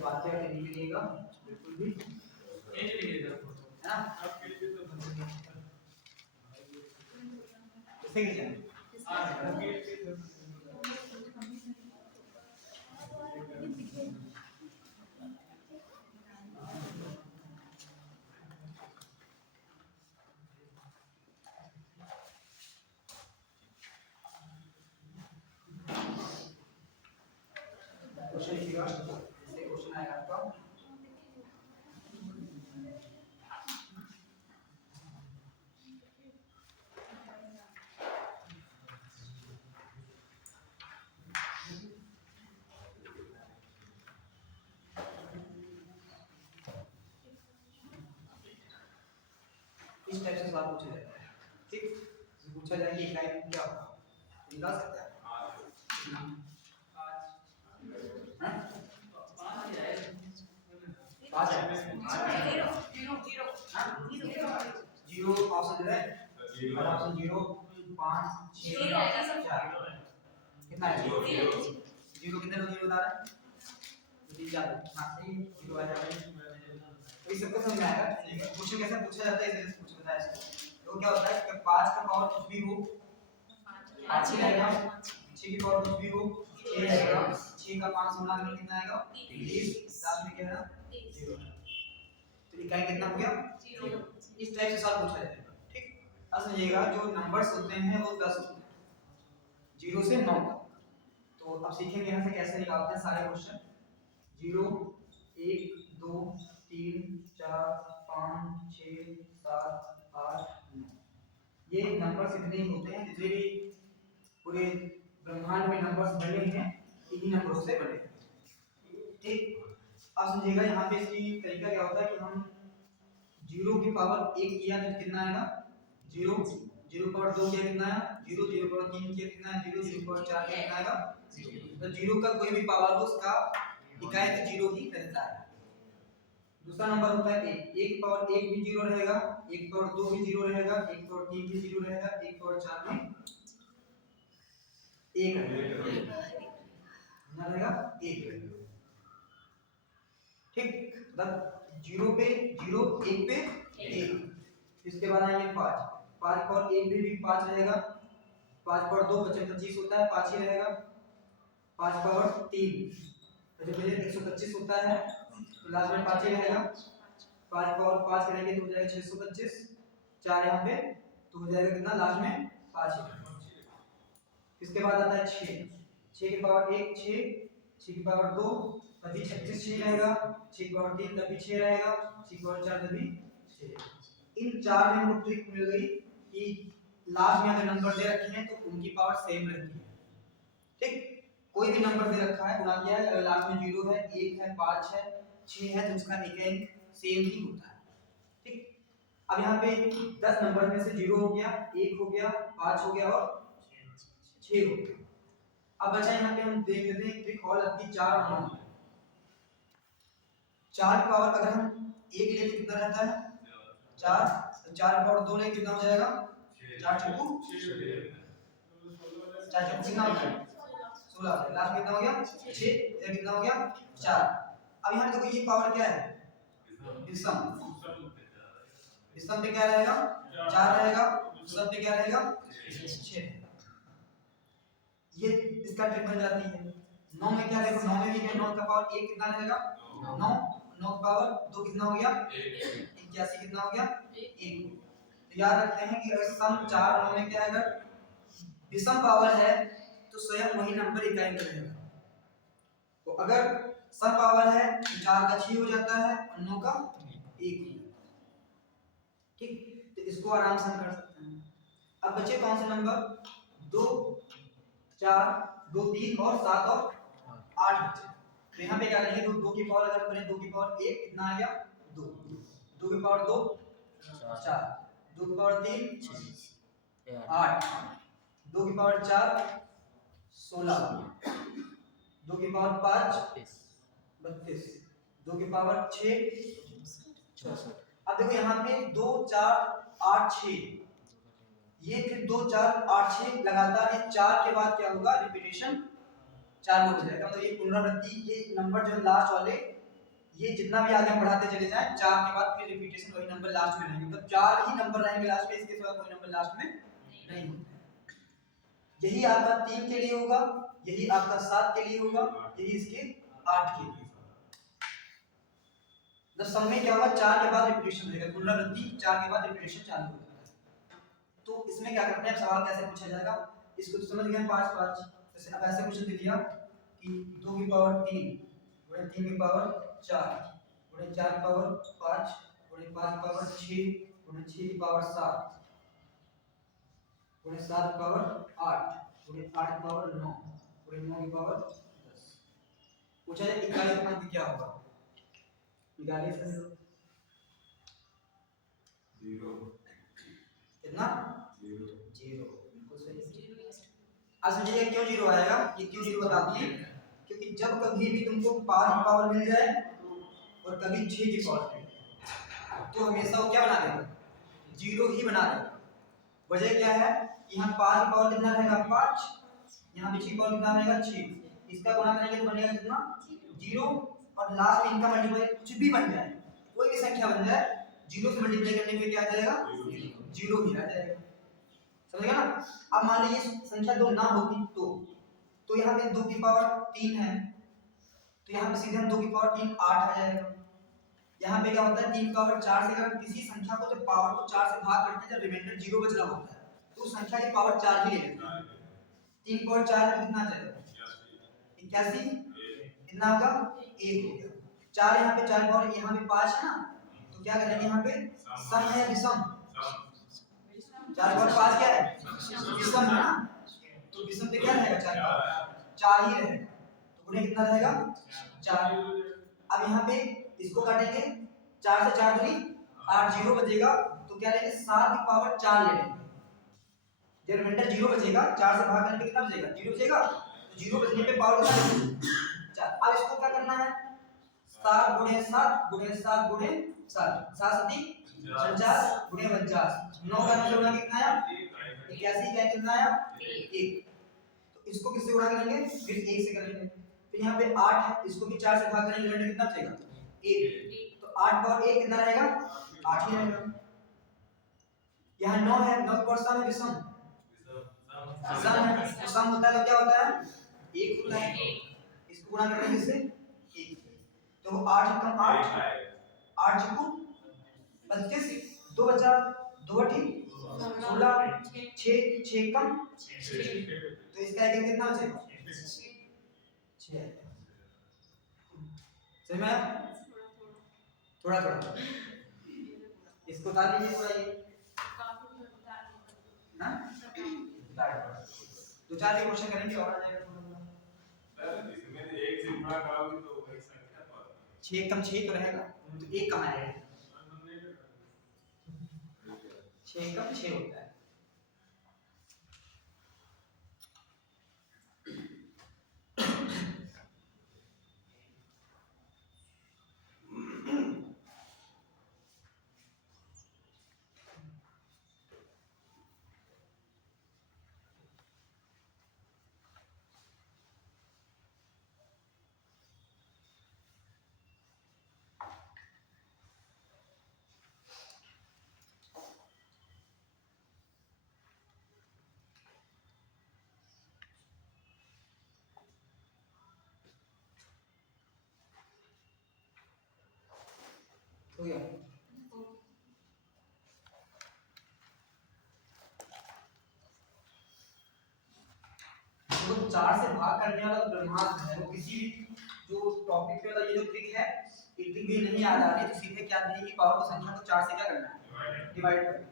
बात क्या नहीं करिएगा बिल्कुल भी, है ना? किससे की जाए? क्वेश्चन लिखिएगा, इससे क्वेश्चन आएगा आपका। इस टाइप से सवाल पूछा जाता है, ठीक? पूछा जाए कि इकाई क्या होगा, बता सकते हैं? जीरो ऑप्शन है, ऑप्शन 0 5 6 4 कितना है? जीरो कितने लोग जीरो बता रहे हैं? तीन चार। हाँ सही, जीरो आ जाएगा। तो इस सबको समझ में आएगा। क्वेश्चन कैसे पूछा जाता है इसे कुछ बताया इसको। तो क्या होता है कि 5 का पावर कुछ भी हो 5 ही रहेगा, 6 की पावर कुछ भी हो 6 रहेगा, 6 का 5 गुणा करके कितना आएगा 30, लास्ट में क्या है 0। तो इकाई कितना हो गया 0। इस टाइप से सवाल पूछा जाएगा, ठीक? अब समझिएगा जो नंबर्स होते हैं वो 10 होते हैं 0 से 9 तक। तो अब सीखेंगे यहां से कैसे निकालते हैं सारे क्वेश्चन। 0 1 2 3 4 5 6 7 8 9, ये नंबर्स इतने ही होते हैं जितने भी पूरे ब्रह्मांड में नंबर्स बने हैं इन्हीं नंबरों से बने हैं, ठीक? अब समझिएगा यहाँ पे इसकी तरीका क्या होता है कि हम 0 की पावर 1 किया तो कितना आएगा 0, 0 पावर 2 किया कितना आया 0, 0 पावर 3 किया कितना है 0, 0 पावर 4 किया कितना आएगा 0। तो 0 का कोई भी पावर हो उसका इकाई तो 0 ही रहता है। दूसरा नंबर होता है 1, 1 पावर 1 भी 0 रहेगा, 1 पावर 2 भी 0 रहेगा, 1 पावर 3 भी 0 रहेगा, 1 पावर 4 भी 1 रहेगा, ना रहेगा 1 रहेगा, ठीक? मतलब 0 पे 0, 1 पे 1। इसके बाद आएंगे 5, 5 पावर 1 भी 5 रहेगा, 5 पावर 2 बचे 25 होता है 5 ही रहेगा, 5 पावर 3 तो जो 125 होता है तो लास्ट में 5 ही रहेगा, 5 पावर 5 करेंगे तो हो जाएगा 625, 4 यहाँ पे तो हो जाएगा कितना लास्ट में 5 ही। इसके बाद आता है 6, 6 की पावर 1 6, 6 की पावर 2 तभी 36 6 रहेगा, 6 की पावर 3 तभी 6 रहेगा, 6 की पावर 4 तभी 6। इन चार में हमको ट्रिक मिल गई कि लास्ट में अगर नंबर दे रखे हैं तो उनकी पावर सेम रहती है, ठीक? कोई भी नंबर दे रखा है गुणा किया है, अगर लास्ट में 0 है 1 है 5 है 6 है तो उसका इकाई सेम ही होता है, ठीक? अब यहाँ पे 10 नंबर में से 0 हो गया 1 हो गया 5 हो गया और 6 हो गया। अब बचा यहाँ पे हम देख लेते हैं ट्रिक और आपकी 4 और 9। 4 पावर अगर हम 1 ले तो कितना रहता है 4, तो 4 पावर 2 ले कितना हो जाएगा 4 चक्कू 4 चक्कू कितना हो गया 16, लास्ट कितना हो गया 6, ये कितना हो गया 4। अब यहाँ देखो ये पावर क्या है विषम, विषम पे क्या रहेगा 4 रहेगा, विषम पे क्या रहेगा 6। ये इसका ट्रिक बन जाती है। 9 में क्या देखो 9 में भी क्या 9 का पावर 1 कितना रहेगा 9, 9 का पावर 2 कितना हो गया 81 कितना हो गया 1। तो याद रखते हैं कि अगर सम 4 9 में क्या है अगर विषम पावर है तो स्वयं वही नंबर इकाई में रहेगा। तो अगर सम पावर है तो 4 का 6 हो जाता है और 9 का 1 हो जाता है, ठीक? तो इसको आराम से हम कर सकते हैं। अब बचे कौन से नंबर 2 4 2 3 और 7 और 8 बचे। तो यहाँ पे क्या करेंगे 2 की पावर अगर करें 2 की पावर 1 कितना आ गया 2, 2 की पावर 2 4, 2 की पावर 3 8, 2 की पावर 4 16, 2 की पावर 5 32, 2 की पावर 6 66। अब देखो यहाँ पे 2 4 8 6 ये फिर 2 4 8 6 लगातार ये 4 के बाद क्या होगा रिपीटेशन 4 हो जाएगा, मतलब ये पुनरावृत्ति ये नंबर जो लास्ट वाले ये जितना भी आगे हम बढ़ाते चले जाएं, 4 के बाद फिर रिपीटेशन वही नंबर लास्ट में रहेंगे, मतलब 4 ही नंबर रहेंगे लास्ट में, इसके सिवा कोई नंबर लास्ट में नहीं होता है। यही आपका 3 के लिए होगा, यही आपका 7 के लिए होगा, यही इसके 8 के लिए। तो सब में क्या होगा, 4 के बाद रिपीटेशन रहेगा, पुनरावृत्ति 4 के बाद रिपीटेशन चालू हो जाता है। तो इसमें क्या करते हैं, सवाल कैसे पूछा जाएगा, इसको तो समझ गए 5 5। जैसे अब ऐसे क्वेश्चन दे दिया कि 2 की पावर 3 गुणे 3 की पावर 4 गुणे 4 की पावर 5 गुणे 5 की पावर 6 गुणे 6 की पावर 7 गुणे 7 की पावर 8 गुणे 8 की पावर 9 गुणे 9 की पावर 10। पूछा जाए 41 का क्या होगा, 41 0 कितना 0 बिल्कुल सही। अब समझिए क्यों 0 आएगा, ये क्यों 0 बता दिए, क्योंकि जब कभी भी तुमको 5 की पावर मिल जाए और कभी 6 की पावर मिल जाए तो हमेशा वो क्या बना देगा, 0 ही बना देगा। वजह क्या है, यहाँ 5 की पावर कितना रहेगा 5, यहाँ भी 6 की पावर कितना रहेगा 6, इसका गुणा करेंगे तो बनेगा कितना 0, और लास्ट में इनका मल्टीप्लाई कुछ भी बन जाए, कोई भी संख्या बन जाए, 0 से मल्टीप्लाई करने पे क्या आ जाएगा 0 ही आ जाएगा, समझ गया ना। अब मान लीजिए संख्या 2 ना होती तो यहाँ पे 2 की पावर 3 है, तो यहाँ पे सीधे हम 2 की पावर 3 8 आ जाएगा। यहाँ पे क्या होता है, 3 की पावर 4 से अगर किसी संख्या को जब पावर को 4 से भाग करते हैं, जब रिमाइंडर 0 बच रहा होता है तो उस संख्या की पावर 4 ही ले लेते हैं। 3 की पावर 4 है तो कितना आ जाएगा 81, कितना होगा 1 हो गया। 4 यहाँ पे 4 पावर यहाँ पे 5 है ना, तो क्या करेंगे यहाँ पे सम है विषम, 4 पावर 5 क्या है विषम है ना, तो विषम पे क्या रहेगा 4 ही रहेगा, तो गुणे कितना रहेगा 4। अब यहाँ पे इसको काटेंगे, 4 से 4 दूनी 8, 0 बचेगा तो क्या लेंगे 7 की पावर 4 ले लेंगे, जब रिमाइंडर 0 बचेगा 4 से भाग करने पे कितना बचेगा 0 बचेगा, तो 0 बचने पे पावर कितना लेंगे 4। अब इसको क्या करना है, 7 गुणे 7 गुणे 7 गुणे 7 7 7 49 गुणे 49, 9 का 9 से गुणा कितना आया 81, क्या कितना आया 1, तो इसको किससे गुणा करेंगे फिर 1 से करेंगे, फिर यहाँ पे 8 है, इसको भी 4 से भाग करेंगे, रिमाइंडर कितना बचेगा 1, तो 8 पावर 1 कितना रहेगा 8 ही रहेगा। यहाँ 9 है, 9 की पावर सम है विषम, सम है, तो सम होता है तो क्या होता है 1 होता है, इसको गुणा करेंगे इससे 1, तो 8 कम 8 8 को 25, 2 बचा 2 ठीक 16, 6 कम 6, तो इसका आइकन कितना बचेगा 6। सही में थोड़ा थोड़ा इसको उतार लीजिए थोड़ा, ये ना दो चार भी क्वेश्चन करेंगे और आ जाएगा थोड़ा थोड़ा, इसमें एक से गुणा कराओगे तो वही संख्या पर 6 कम 6 तो रहेगा, तो 1 कम आएगा, 6 कम 6 होता है। हो गया, तो 4 से भाग करने वाला ब्रह्मास्त्र है, वो किसी भी जो टॉपिक पे वाला ये जो ट्रिक है, ये ट्रिक भी नहीं याद आ रही तो सीधे क्या देने की पावर को संख्या को 4 से क्या करना है डिवाइड करना है।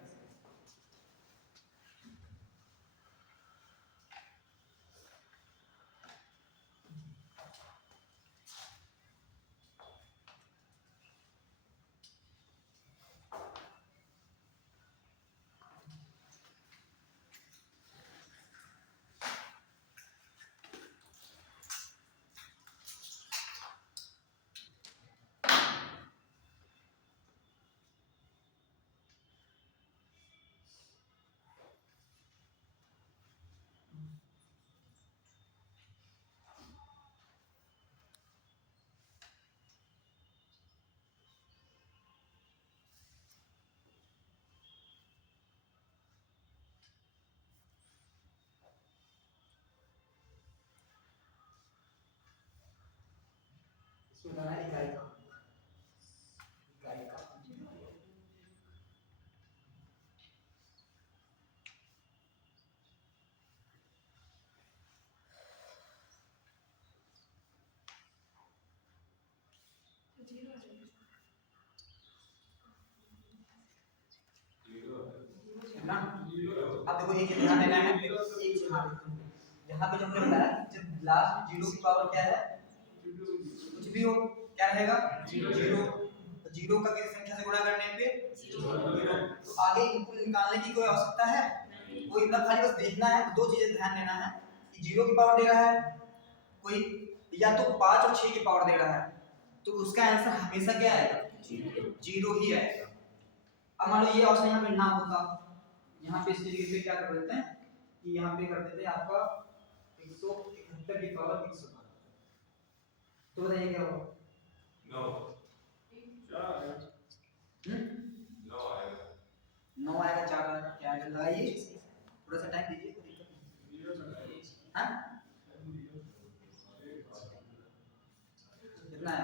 इसको बताना है इकाई का ना। अब देखो एक ध्यान देना है, एक यहाँ पे जो हमने बताया जब लास्ट जीरो की पावर क्या है, कुछ भी हो क्या रहेगा जीरो। तो जीरो का किसी संख्या से गुणा करने पे जीरो। तो आगे इनको निकालने की कोई आवश्यकता है कोई, इतना खाली बस देखना है। दो चीजें ध्यान देना है कि जीरो की पावर दे रहा है कोई, या तो 5 और 6 की पावर दे रहा है, तो उसका आंसर हमेशा क्या आएगा जीरो ही आएगा। अब मान लो ये ऑप्शन यहाँ पे ना होता, यहाँ पे इस तरीके से क्या कर देते हैं कि यहाँ पे कर देते हैं आपका 171 की पावर 112। तो बताइए क्या होगा? 9 9 आएगा 4 आएगा, क्या आएगा लगाइए, थोड़ा सा टाइम दीजिए। हाँ कितना है?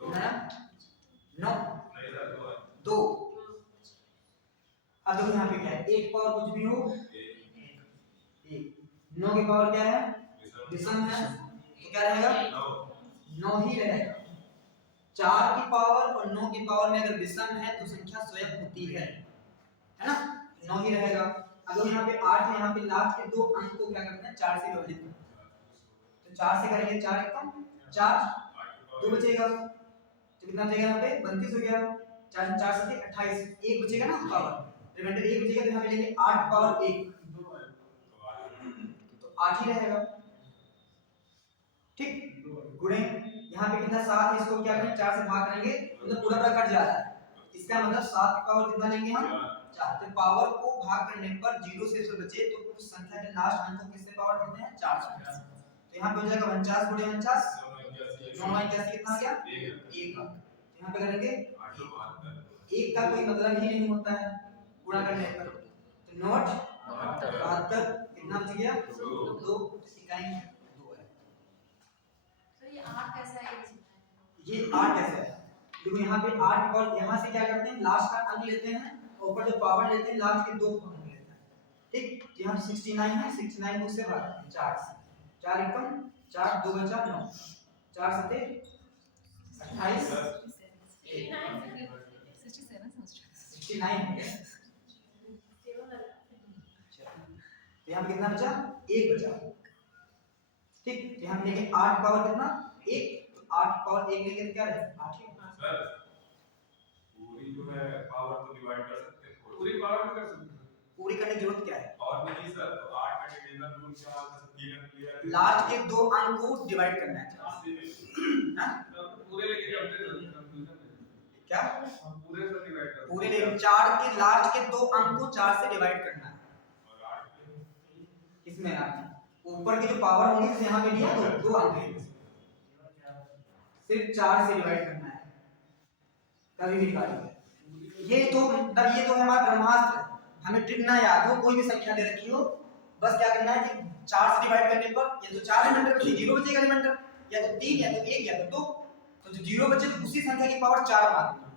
कितना? 9 2। अब देखो यहाँ पे क्या है, एक पावर कुछ भी हो, एक 9 की पावर क्या है विषम है, तो क्या रहेगा 9 ही रहेगा। 4 की पावर और 9 की पावर में अगर विषम है तो संख्या स्वयं होती है ना, 9 ही रहेगा। अब यहाँ पे 8 है, यहाँ पे लास्ट के दो अंक को क्या करते हैं 4 से विभाजित करते हैं, तो 4 से करेंगे 4 एकम 4, 2 बचेगा तो कितना बचेगा यहाँ पे 32 हो गया, 4 4 से 28, एक बचेगा ना पावर रिमाइंडर एक बचेगा, तो यहाँ पे लेंगे 8 पावर 1 तो 8 ही रहेगा। ठीक गुणे यहाँ पे कितना 7 है, इसको क्या करेंगे 4 से भाग करेंगे मतलब पूरा पूरा कट जा रहा है, इसका मतलब 7 की पावर कितना लेंगे हम 4। तो पावर को भाग करने पर 0 से जो बचे तो उस संख्या के लास्ट अंक को किससे पावर करते हैं 4 से। तो यहाँ पे हो जाएगा 49 गुणे 49 981 कितना आ गया 1 का। यहाँ पे करेंगे 1 का कोई मतलब ही नहीं होता है गुणा करने पर, तो नोट 72 कितना बच गया 2 इकाई 2 है। तो ये 8 कैसा है, ये 8 कैसे है देखो यहाँ पे 8 और यहाँ से क्या करते हैं लास्ट का अंक लेते हैं, ऊपर जो पावर लेते हैं लास्ट के दो अंक लेते हैं। ठीक यहाँ 69 है, 69 को उससे भाग करते हैं 4 से, 4 एकम 4 2 बचा 9 4 सते 28 69 हो गया। तो यहाँ कितना बचा 1 बचा। ठीक तो हम लेंगे 8 पावर कितना 1, तो 8 पावर 1 लेंगे तो क्या रहेगा 8 ही सर पूरी जो है पावर को डिवाइड कर सकते हैं, पूरी पावर में कर सकते हैं, पूरी करने की जरूरत क्या है और नहीं सर तो 8 का डिवीजन रूल क्या होता है लास्ट के दो अंक को डिवाइड करना है हां पूरे लेके करते हैं कंफ्यूजन क्या हम पूरे से डिवाइड करते हैं, पूरे लेके 4 के लास्ट के दो अंक को 4 से डिवाइड करना है। और 8 किसमें ऊपर की जो पावर होगी तो यहां पे लिया दो अंक है, सिर्फ 4 से डिवाइड करना है कभी भी निकालिए। ये तो मतलब ये तो हमारा ब्रह्मास्त्र है, हमें ट्रिक ना याद हो कोई भी संख्या दे रखी हो बस क्या करना है कि 4 से डिवाइड करने पर या तो 4 रिमाइंडर बचे 0 बचेगा रिमाइंडर, या तो 3 या तो 1 या तो 2, तो जो 0 बचे तो उसी संख्या की पावर 4 बना देंगे,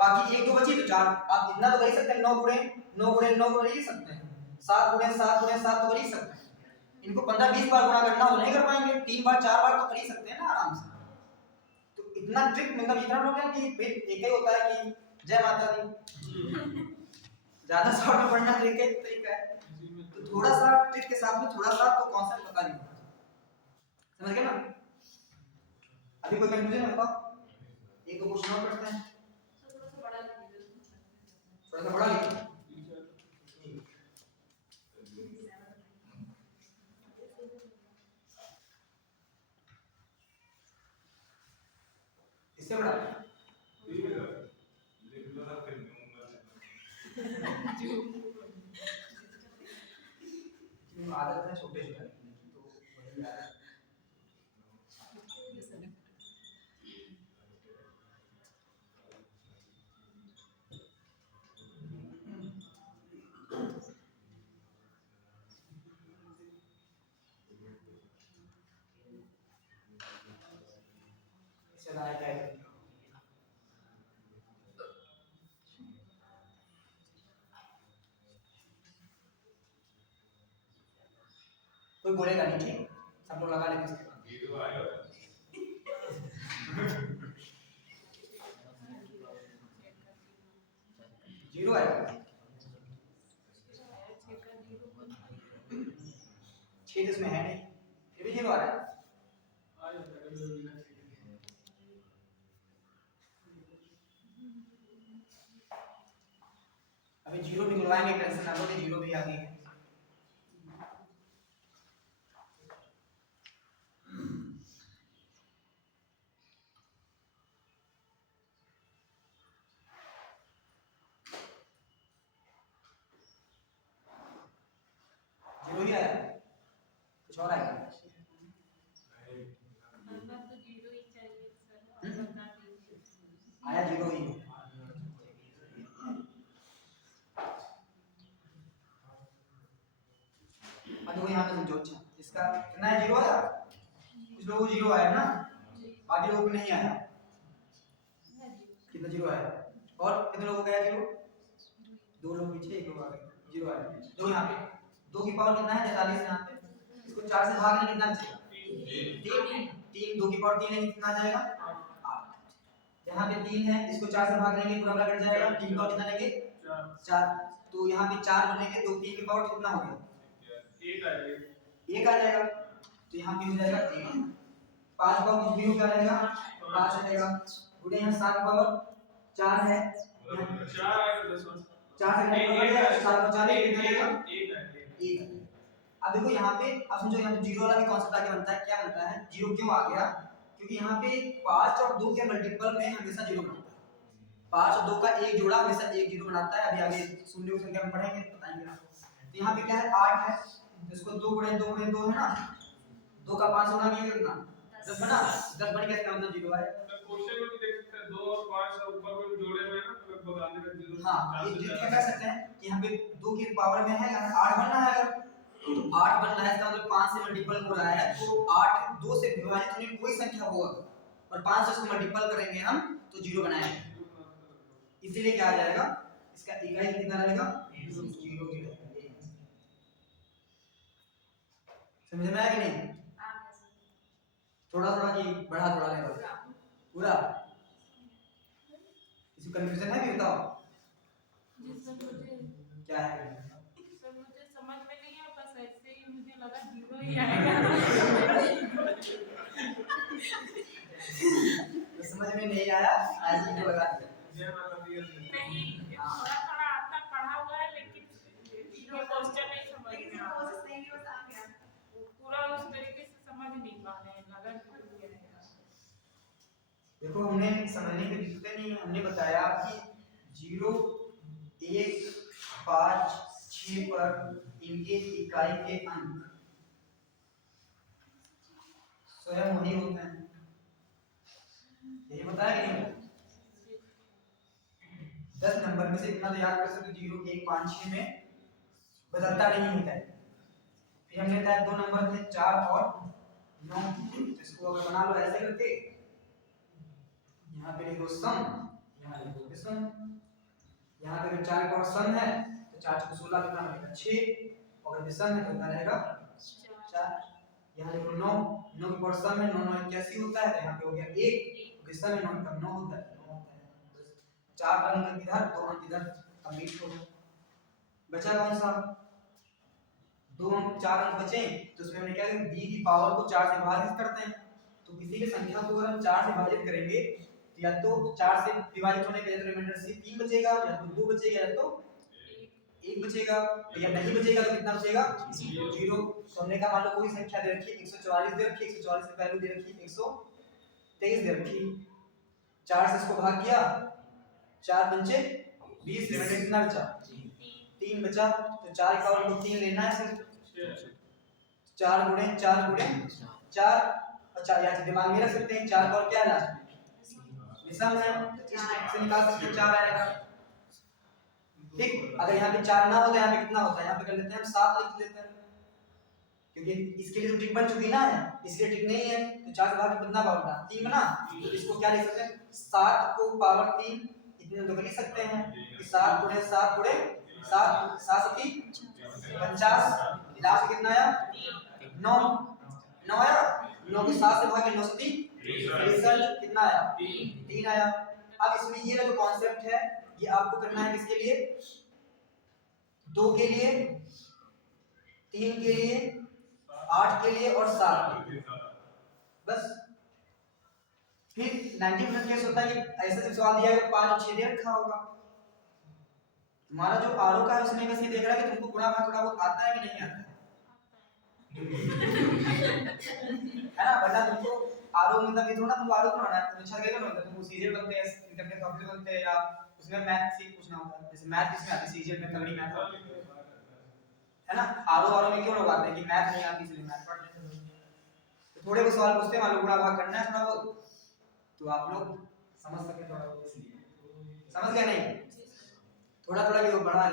बाकी 1 2 बची तो 4। आप इतना तो कर ही सकते हैं 9 गुणे 9 गुणे 9 कर ही सकते हैं, 7 गुणे 7 गुणे 7 तो कर ही सकते हैं। इनको 15 20 बार गुणा करना हो नहीं कर पाएंगे, 3 बार 4 बार तो कर ही सकते हैं ना आराम से। तो इतना ट्रिक मतलब इतना हो गया कि फिर एक ही होता है कि जय माता दी ज्यादा शॉर्ट में पढ़ना तो एक ही तरीका है, तो थोड़ा सा ट्रिक के साथ में थोड़ा सा तो कॉन्सेप्ट बता दी, समझ गए ना। अभी कोई कंफ्यूजन है बताओ, एक दो क्वेश्चन और करते हैं, थोड़ा सा बड़ा लिखिए। इससे बड़ा ठीक है सर लिख लो सर फिर आदत है छोटे छोटे लिखने की तो वही आदत कोई बोलेगा नहीं, ठीक, सब लोग लगा लेंगे उसके बाद। जीरो आएगा। जीरो आएगा, 6 इसमें है नहीं, फिर भी जीरो आ रहा है। अभी जीरो निकलवाएंगे, टेंशन ना लो, जीरो भी आ गई है। जीरो ही आया, कुछ और आएगा? आया जीरो ही। अब देखो यहाँ पे समझो, अच्छा इसका कितना है, जीरो आया, कुछ लोगों को जीरो आया ना, बाकी लोगों को नहीं आया। कितना जीरो आया, और कितने लोगों को आया जीरो? 2 लोग पीछे, 1 लोग आगे, जीरो आया। दो यहाँ पे 2 की पावर कितना है, 43 यहाँ पे, इसको 4 से भाग लेंगे कितना बचेगा? 3, 2 की पावर 3 लेंगे कितना आ जाएगा? 8। यहाँ पे 3 है, इसको 4 से भाग लेंगे पूरा कट जाएगा, 3 की पावर कितना लेंगे? 4। तो यहाँ पे 4 बनेंगे, 2 3 की पावर कितना हो गया? 1 आ जाएगा। तो यहाँ पे हो जाएगा 1। 5 पावर कुछ भी हो, क्या रहेगा? 5 आ जाएगा। गुणे यहाँ 7 पावर 4 है, 4 से कट जाएगा, 7 और 4 कितना रहेगा? 1। अब देखो यहाँ पे, अब समझो यहाँ पे जीरो वाला भी कॉन्सेप्ट आके बनता है। क्या बनता है, जीरो क्यों आ गया? क्योंकि यहाँ पे 5 और 2 के मल्टीपल में हमेशा जीरो बनता है। 5 और 2 का एक जोड़ा हमेशा एक जीरो बनाता है। अभी आगे शून्य की संख्या में पढ़ेंगे, बताएंगे आपको। तो यहाँ पे क्या है, 8 है, इसको 2 गुणे 2 गुणे 2 है ना, 2 का 5 होना भी कितना? 10 बना, 10 बन गया, इसका मतलब जीरो है। क्वेश्चन में भी देख सकते हैं 2 और 5 सब ऊपर में जोड़े हुए हैं ना, तो लगभग आने का जीरो। हां, ये क्या कह सकते हैं कि यहाँ पे 2 की पावर में है, यहाँ 8 बनना है। अगर तो 8 बन रहा है, इसका मतलब 5 से मल्टीपल हो रहा है, तो 8 2 से विभाजित होने कोई संख्या हो और 5 से उसको मल्टीपल करेंगे हम तो जीरो बनाएंगे। इसीलिए क्या आ जाएगा, इसका इकाई कितना रहेगा? जीरो की रहेगा। समझ में आया कि नहीं? थोड़ा थोड़ा की बढ़ा थोड़ा लेवल पूरा। किसी कंफ्यूजन है भी, बताओ क्या है? मुझे समझ में नहीं आया, बस ऐसे ही मुझे लगा जीरो ही आएगा। तो समझ में नहीं आया, आज ही लगा दिया। नहीं, थोड़ा थोड़ा आता पढ़ा हुआ है, लेकिन ये क्वेश्चन नहीं समझ में आ रहा। पूरा उस तरीके से समझ नहीं पा रहे हैं, लगा जीरो ही आएगा। देखो हमने समझने की दिक्कत नहीं, हमने बताया कि 0 1 5 6 पर इनके इकाई के अंक स्वयं वही होते हैं। यही बताया कि नहीं? 10 नंबर में से इतना तो याद कर सकते, 0 1 5 6 में बदलता नहीं होता है। फिर हमने बताया 2 नंबर थे 4 और 9, इसको अगर बना लो ऐसे करके, यहाँ पे लिखो सम, यहाँ लिखो सम, यहाँ पे अगर 4 का सम है तो 4 को 16 कितना बनेगा? 6, और विषम है तो कितना रहेगा? 4। यहाँ लिखो 9, 9 का सम है, 9 9 81 होता है, तो यहाँ पे हो गया 1, विषम है 9 का 9 होता है, 9 होता है। 4 अंक इधर, 2 अंक इधर, कंप्लीट हो गया। बचा कौन सा? 2 अंक, 4 अंक बचे, तो उसमें हमने क्या किया, d की पावर को 4 से विभाजित करते हैं। तो किसी की संख्या को अगर हम 4 से विभाजित करेंगे, या तो 4 से विभाजित होने के रिमाइंडर से 3 बचेगा, या तो 2 बचेगा, या तो 1 बचेगा, या नहीं बचेगा तो कितना बचेगा? 0। तो हमने कहा मान लो कोई संख्या दे रखी है 144 दे रखी है, 144 से वैल्यू दे रखी है 123 दे रखी है, 4 से इसको भाग किया, 4 पंचे 20, रिमाइंडर कितना बचा? 3 बचा। तो 4 का और 3 लेना है सिर्फ, 4 गुणे 4 गुणे 4, अच्छा यार दिमाग में रख सकते हैं, 4 का और क्या है लास्ट में? विषम है, तो इस से निकाल सकते हैं 4 आएगा। ठीक, अगर यहाँ पे 4 ना हो तो यहाँ पे कितना होता है? यहाँ पे कर लेते हैं हम 7 लिख लेते हैं, क्योंकि इसके लिए तो ट्रिक बन चुकी ना है, इसलिए ट्रिक नहीं है। तो 4 से भाग के कितना पावर बना? 3 बना, तो इसको क्या लिख सकते हैं? 7 को पावर 3 इतने तो लिख सकते हैं कि 7 गुणे 7 गुणे 7, 7 से 3 50, लास्ट कितना आया? 9 9 आया, 9 को 7 से भाग के 9 से 3 63 कितना आया 3 आया। अब इसमें ये जो कॉन्सेप्ट है ये आपको करना है किसके लिए, 2 के लिए, 3 के लिए, 8 के लिए और 7 के लिए, बस। फिर 90% केस होता है कि ऐसा जब सवाल दिया है 5 और 6 दे रखा होगा, तुम्हारा जो आरो का है उसने बस ये देख रहा है कि तुमको गुणा भाग थोड़ा बहुत आता है कि नहीं आता है ना, वरना तुमको आरो मतलब ये थोड़ा तुमको आरो बनाना है, तुम अच्छा लगेगा ना, मतलब तुमको सीरियल बनते हैं, इंटरनेट टॉपिक बनते हैं, या उसमें मैथ सीख पूछना होता है, जैसे मैथ किसमें आती है, सीरियल में तगड़ी मैथ है ना, आरो में क्यों लोग आते हैं कि मैथ नहीं आती इसलिए मैथ पढ़ लेते हैं, तो थोड़े बहुत सवाल पूछते हैं, मान लो गुणा भाग करना है थोड़ा बहुत, तो आप लोग समझ सके थोड़ा बहुत, इसलिए समझ गए नहीं, थोड़ा थोड़ा भी बड़ा है,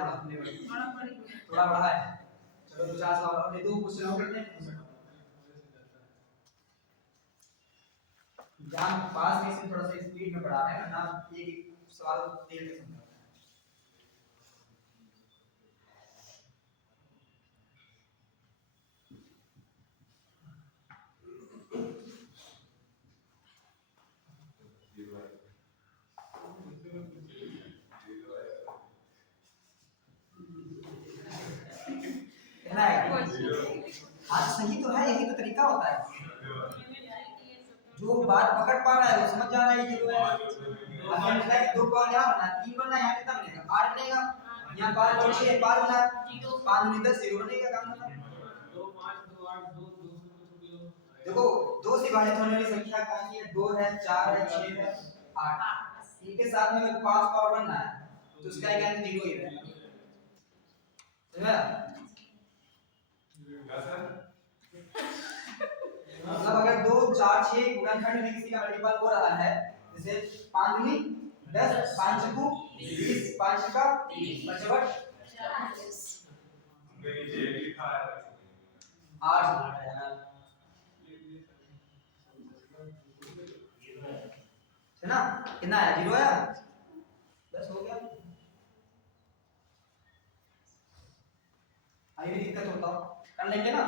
थोड़ा बड़ा है। चलो 50 सवाल और दे दो, क्वेश्चन और करते हैं, जहाँ पास में से थोड़ा सा स्पीड में पढ़ा है ना, एक सवाल देर में समझा है। कितना है? हाँ सही तो है, यही तो तरीका होता है, जो बात पकड़ पा रहा है वो समझ जा रहा है ये जो है। अब हमने कहा कि 2 का यहाँ बना, 3 बना, यहाँ कितना बनेगा 8 बनेगा, यहाँ 5 और 6 5 बना, 5 नहीं 10 0 बनेगा, काम खत्म। 2 5 2 8 2 देखो 2 से विभाजित होने वाली संख्या कौन सी है, 2 है 4 है 6 है 8, इनके साथ में अगर 5 पावर बनना है तो उसका एक आंसर 0 ही रहेगा, समझा? मतलब अगर 2 4 6 गुणनखंड में किसी का मल्टीपल हो रहा है, जैसे 5 दूनी 10 5 चौको 20 5 का 5 8 है ना, कितना आया 0 आया, बस हो गया। अभी भी दिक्कत होता हो कर लेंगे ना,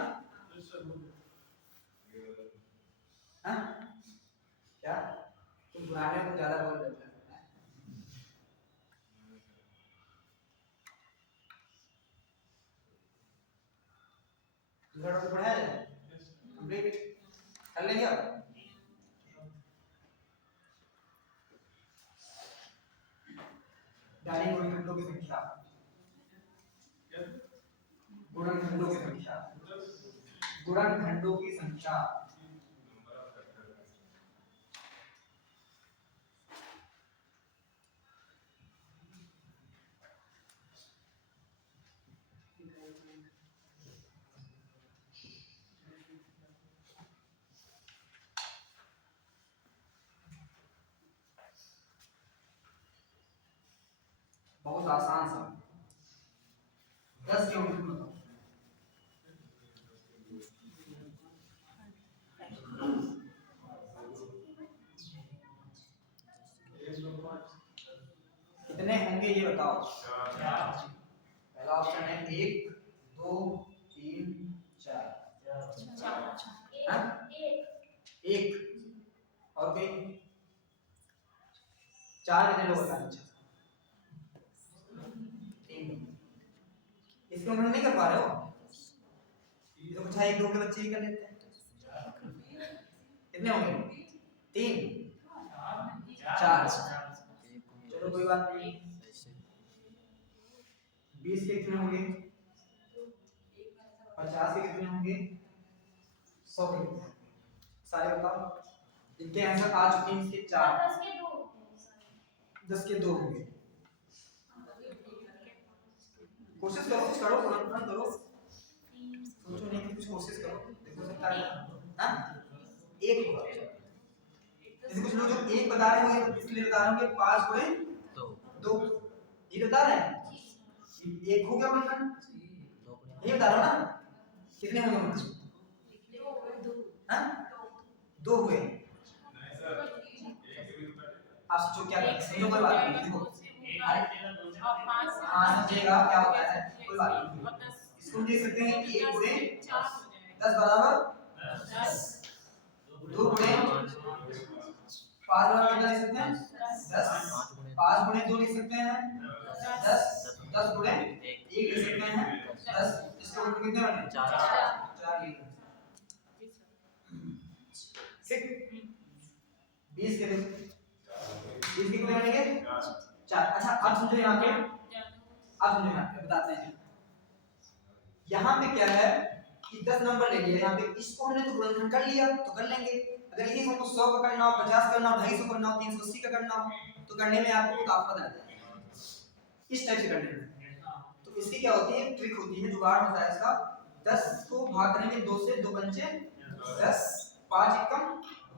हाँ क्या तुम पुराने को ज्यादा बोल देते हैं, दूसरा टॉपिक पढ़ाया जाए, कंप्लीट कर लेंगे अब। डायनिंग गुणनखंडों की संख्या, गुणनखंडों की संख्या, गुणनखंडों की संख्या, बहुत आसान सा 10 किलोमीटर कितने होंगे ये बताओ। पहला ऑप्शन है 1 2 3 4, एक और कोई 4 कितने लोग बताएं, 3, इसको हम नहीं कर पा रहे हो, तो कुछ 1 2 के बच्चे ही कर लेते हैं, कितने होंगे 3 4, चलो कोई बात नहीं। 20 के कितने होंगे, 50 के कितने होंगे, 100 के कितने, सारे बताओ, इनके आंसर आ चुके हैं, इसके 4 10 के 2 होंगे, कोशिश करो कुछ करो, तुरंत करो, सोचो नहीं कि कुछ कोशिश करो, देखो सकता है हां 1 होगा, जैसे कुछ लोग जो 1 बता रहे होंगे तो इसलिए बता रहे होंगे 5 गुणे 2 ये बता रहे हैं, 1 हो गया गुणनखंड, ये बता रहा हूं ना, कितने होंगे गुणनखंड, हां 2 हुए, आप सोचो क्या समझो, कोई बात नहीं, देखो हाँ समझेगा क्या होता है, कोई बात नहीं, इसको देख सकते हैं 1 गुणे 10 बराबर 10 2 गुणे 5 बराबर कितना लिख सकते हैं 10 5 गुणे 2 लिख सकते हैं 10 10 गुणे 1 लिख सकते हैं 10 इसके ऊपर कितने बने 4 लिख ठीक 20 के लिए 20 कितने बनेंगे 4 अच्छा अब समझो यहाँ पे बताते हैं यहाँ पे क्या है कि 10 नंबर ले लिया यहाँ पे इसको हमने तो गुणनखंड कर लिया तो कर लेंगे अगर इसी को 100 का करना हो 50 करना हो 250 करना हो 380 का करना हो तो करने में आपको बहुत आफत आ जाएगी इस टाइप से करने में तो इसकी क्या होती है ट्रिक होती है जुगाड़ होता है इसका 10 को भाग करेंगे 2 से 2 पंचे 10 5 एकम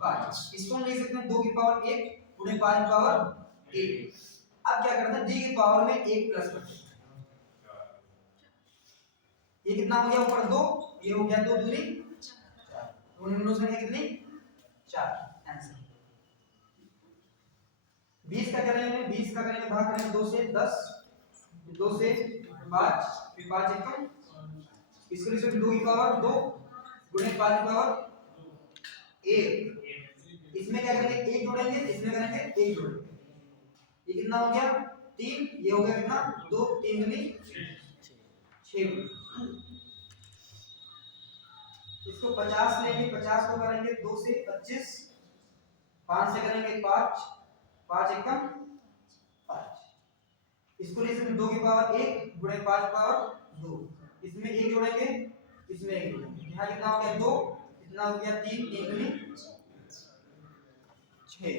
5 इसको हम लिख सकते हैं 2 की पावर 1 गुणे 5 की पावर 1 अब क्या करते हैं दी की पावर में 1 प्लस करते हैं ये कितना हो गया ऊपर 2 ये हो गया 2 दूनी 4 तो निम्नों संख्या कितनी 4 आंसर 20 का करेंगे 20 का करेंगे भाग करेंगे 2 से 10 2 से 5 फिर 5 एकम इसको लिख सकते 2 की पावर 2 गुणे 5 की पावर 1 इसमें क्या करेंगे 1 जोड़ेंगे इसमें करेंगे 1 जोड़ेंगे ये कितना हो गया 3 ये हो गया कितना 2 3 दूनी 6 इसको 50 लेंगे 50 को करेंगे 2 से 25 5 से करेंगे 5 5 एकम 5 इसको ले सकते 2 की पावर 1 गुणे 5 की पावर 2 इसमें 1 जोड़ेंगे इसमें 1 जोड़ेंगे यहाँ कितना हो गया 2 कितना हो गया 3 3 दूनी 6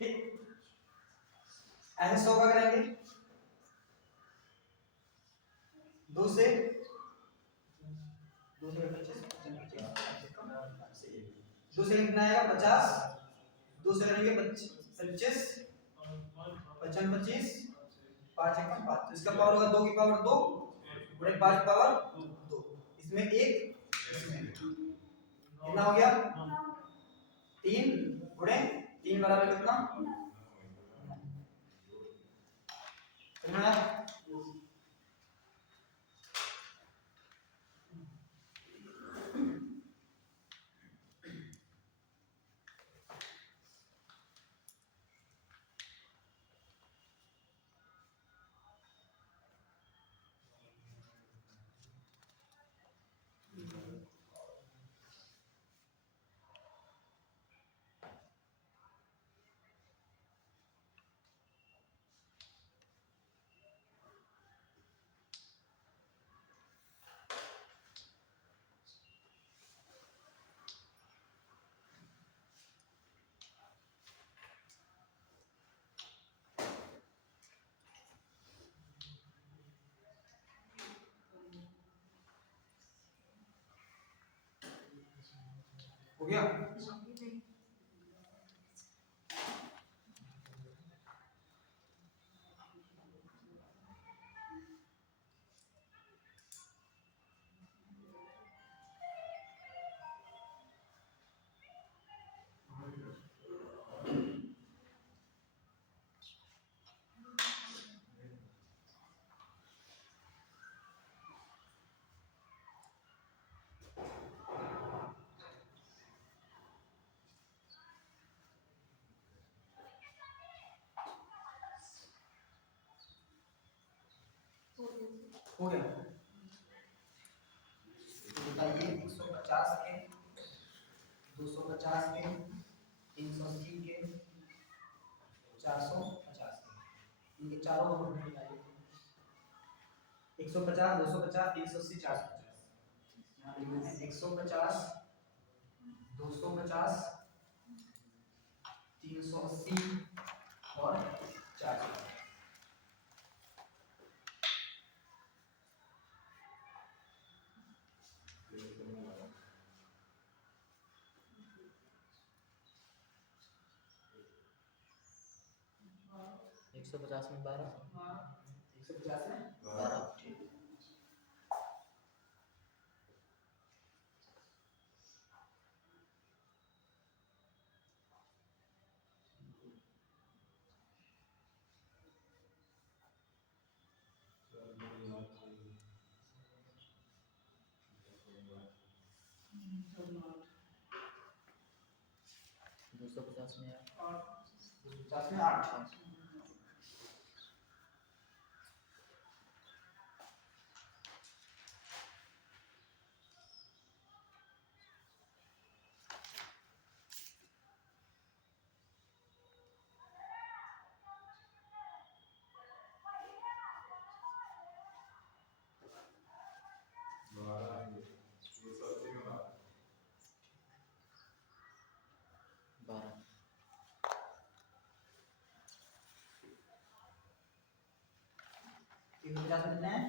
ठीक ऐसे 100 का करेंगे 2 से 2 से 25 2 से कितना आएगा 50 2 से करेंगे 25 25 25 5 एकम 5 तो इसका पावर होगा 2 की पावर 2 गुणे 5 की पावर 2 इसमें 1 इसमें कितना हो गया 3 गुणे 3 बराबर कितना समझा हो गया हो गया तो बताइए 150 के 250 के 380 के 450 के इनके चारों को बताइए 150 250 380 450 यहाँ लिख देते हैं 150 250 380 और 450 150 में 12 150 में 12 150 250 में 250 में 8 12 350 में कितना है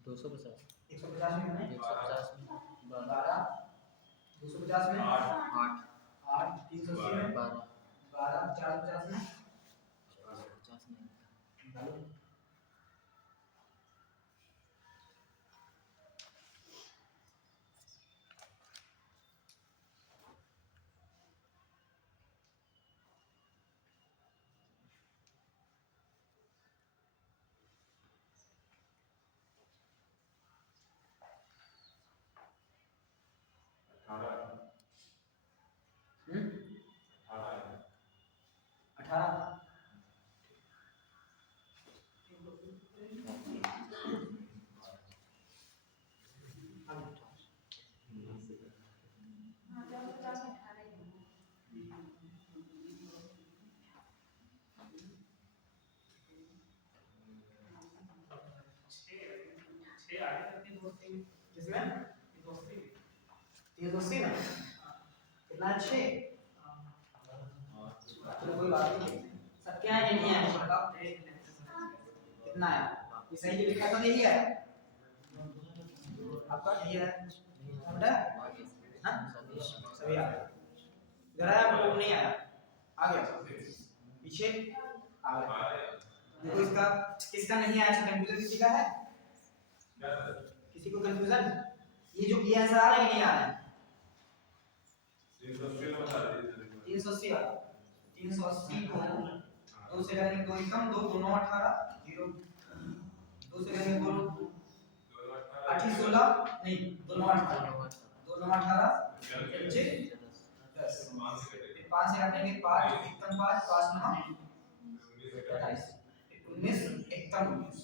250 150 में कितना है 150 में 12 250 में 8 8 380 में 12 12 450 में 50 में डालो हम्म 18 हाँ 450 में 18 ही है। किसमें 380 में कितना है 6 चलो कोई बात नहीं सब क्या है नहीं है बताओ कितना है ये सही जो लिखा था यही है आपका यही है बेटा हां सभी आ गए इधर आया वो नहीं आया आ गया पीछे आ गया देखो इसका किसका नहीं आया कंफ्यूजन किसी का है किसी को कंफ्यूजन ये जो किया आंसर आ रहा है कि नहीं आ रहा है 380 आ 380 को 2 से करेंगे 2 एकम 2 दोनों 18 0 2 से करेंगे 2 8 16 नहीं दोनों 18 दोनों 18 नीचे 10 फिर 5 से काटेंगे 5 एकम 5 5 9 28 19 एकम 19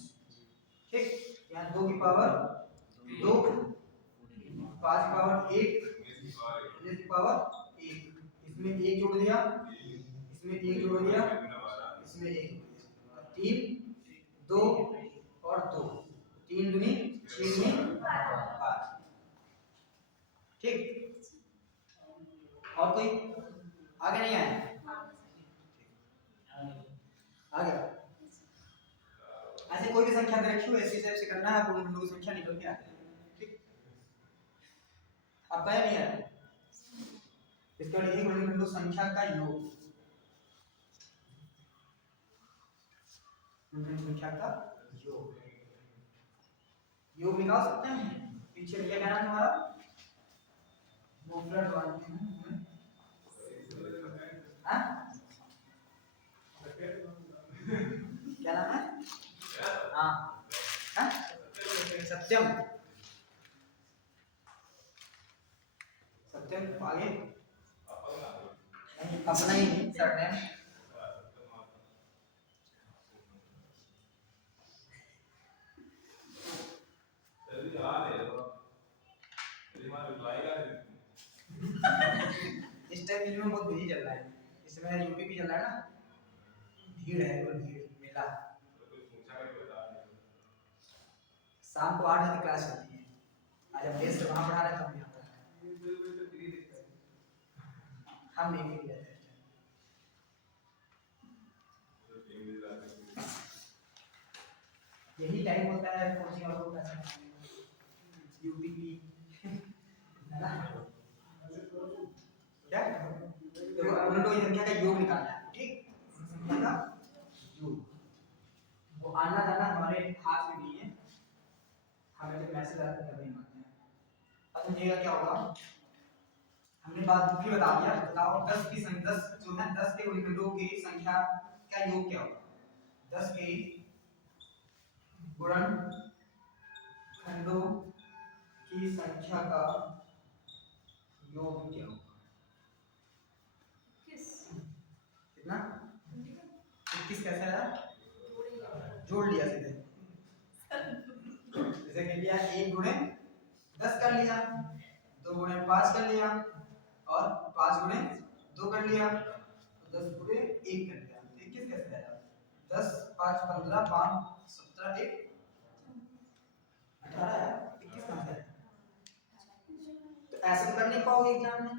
ठीक यहाँ 2 की पावर 2 5 की पावर 1 19 की पावर 1 इसमें 1 जोड़ दिया इसमें 1 जोड़ दिया इसमें 1 3 2 और 2 3 दूनी 6 दूनी 5 ठीक और कोई आगे नहीं आया आ गया ऐसे कोई भी संख्या दे रखी हो ऐसे हिसाब से करना है पूर्ण बिंदु की संख्या निकल के आती है ठीक अब क्या नहीं है इसके बाद एक पूर्ण बिंदु संख्या का योग पूर्ण बिंदु संख्या का योग निकाल सकते हैं पीछे क्या कहना है तुम्हारा मोफलर वाली हां क्या नाम है हाँ हाँ सत्यम सत्यम आगे अपना ही सर नेम इस टाइम में बहुत बिजी चल रहा है इस समय यूपी भी चल रहा है ना भीड़ है कोई भीड़ मेला शाम को 8 बजे क्लास होती है आज हम देश से वहां पढ़ा रहे थे हम यहाँ हम नहीं मिल रहे यही टाइम होता है कोचिंग वालों का यूपी की है ना क्या देखो अब उन लोग संख्या का योग निकालना है ठीक संख्या का योग वो आना जाना हमारे हाथ में नहीं है हमें तो मैसेज आता है तभी मानते हैं अब समझिएगा क्या होगा हमने बात भी बता दिया बताओ 10 की संख्या 10 जो है 10 के गुणनखंडों की संख्या का योग क्या होगा 10 के गुणनखंडों की संख्या का योग क्या होगा? कितना? 21 कैसे आया? जोड़ लिया सीधे। जैसे कह लिया 1 गुणे 10 कर लिया, 2 गुणे 5 कर लिया और 5 गुणे 2 कर लिया, तो 10 गुणे 1 कर लिया। 21 कैसे आया? 10 5 15 5 17 1 18 आया। 21 कहाँ से आया? तो ऐसे तो कर नहीं पाओगे एग्जाम में,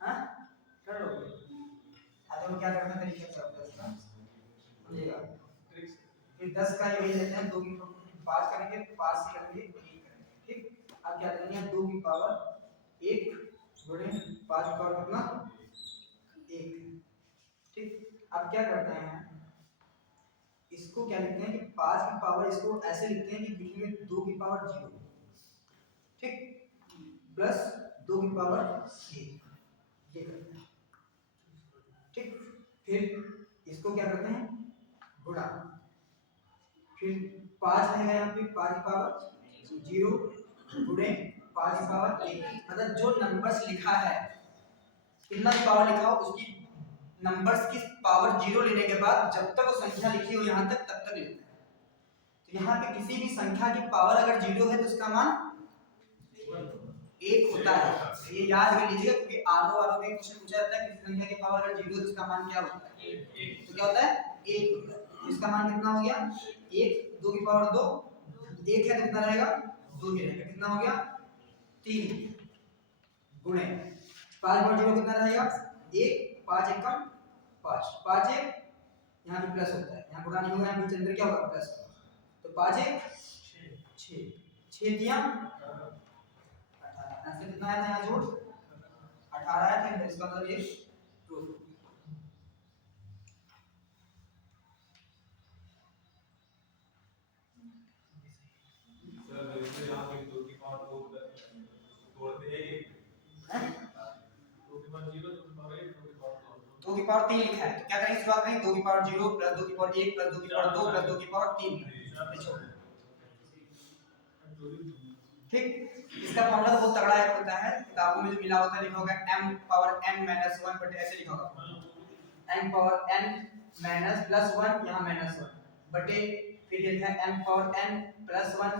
हाँ कर लोगे? तो क्या करना तरीका से आपका इसका समझिएगा। फिर 10 का ये लेते हैं 2 की 5 करेंगे, 5 से करेंगे 1 करेंगे, ठीक। अब क्या करेंगे 2 की पावर 1 गुणे 5 की पावर कितना 1, ठीक। अब क्या करते हैं इसको क्या लिखते हैं कि 5 की पावर इसको ऐसे लिखते हैं कि लिखेंगे 2 की पावर 0, ठीक, प्लस 2 की पावर 1, ये करते हैं, ठीक। फिर इसको क्या करते हैं गुणा, फिर 5 रहेगा यहाँ पे 5 की पावर 0 गुणे 5 की पावर 1, मतलब जो नंबर्स लिखा है कितना की पावर लिखा हो उसकी नंबर्स की पावर 0 लेने के बाद जब तक वो संख्या लिखी हो यहाँ तक तब तक लेते हैं। तो यहाँ पे किसी भी संख्या की पावर अगर 0 है तो उसका मान 1 होता है, ये याद कर लीजिएगा क्योंकि आरो में क्वेश्चन पूछा जाता है किसी संख्या की पावर अगर 0 है तो उसका मान क्या होता है, तो क्या होता है 1 होता है। इसका मान कितना हो गया 1, 2 की पावर 2, 1 है तो कितना रहेगा 2 ही रहेगा, कितना हो गया 3 गुणे 5 पावर 0 कितना रहेगा 1, 5 एकम 5, 5 1 यहाँ पे प्लस होता है, यहाँ गुणा नहीं होगा, यहाँ बीच अंदर क्या होगा प्लस होगा, तो 5 1 6 6 दिया 18, ऐसे कितना आया था यहाँ जोड़ 18 आया था, इसका मतलब ये ट्रू। सर जैसे यहाँ पे 2 की पावर 2 तोड़ते हैं 1 2 की पावर 0 2 की पावर 1 2 की पावर 2 2 की पावर 3 लिखा है तो क्या करेंगे शुरुआत करेंगे 2 की पावर 0 प्लस 2 की पावर 1 प्लस 2 की पावर 2 प्लस 2 की पावर 3, ठीक। इसका फॉर्मूला तो बहुत तगड़ा है होता है, किताबों में जो मिला होता है लिखा होगा m पावर n माइनस 1 बटे ऐसे लिखा होगा m power n minus plus 1 यहाँ माइनस 1 बटे फिर ये लिखा है m power n plus 1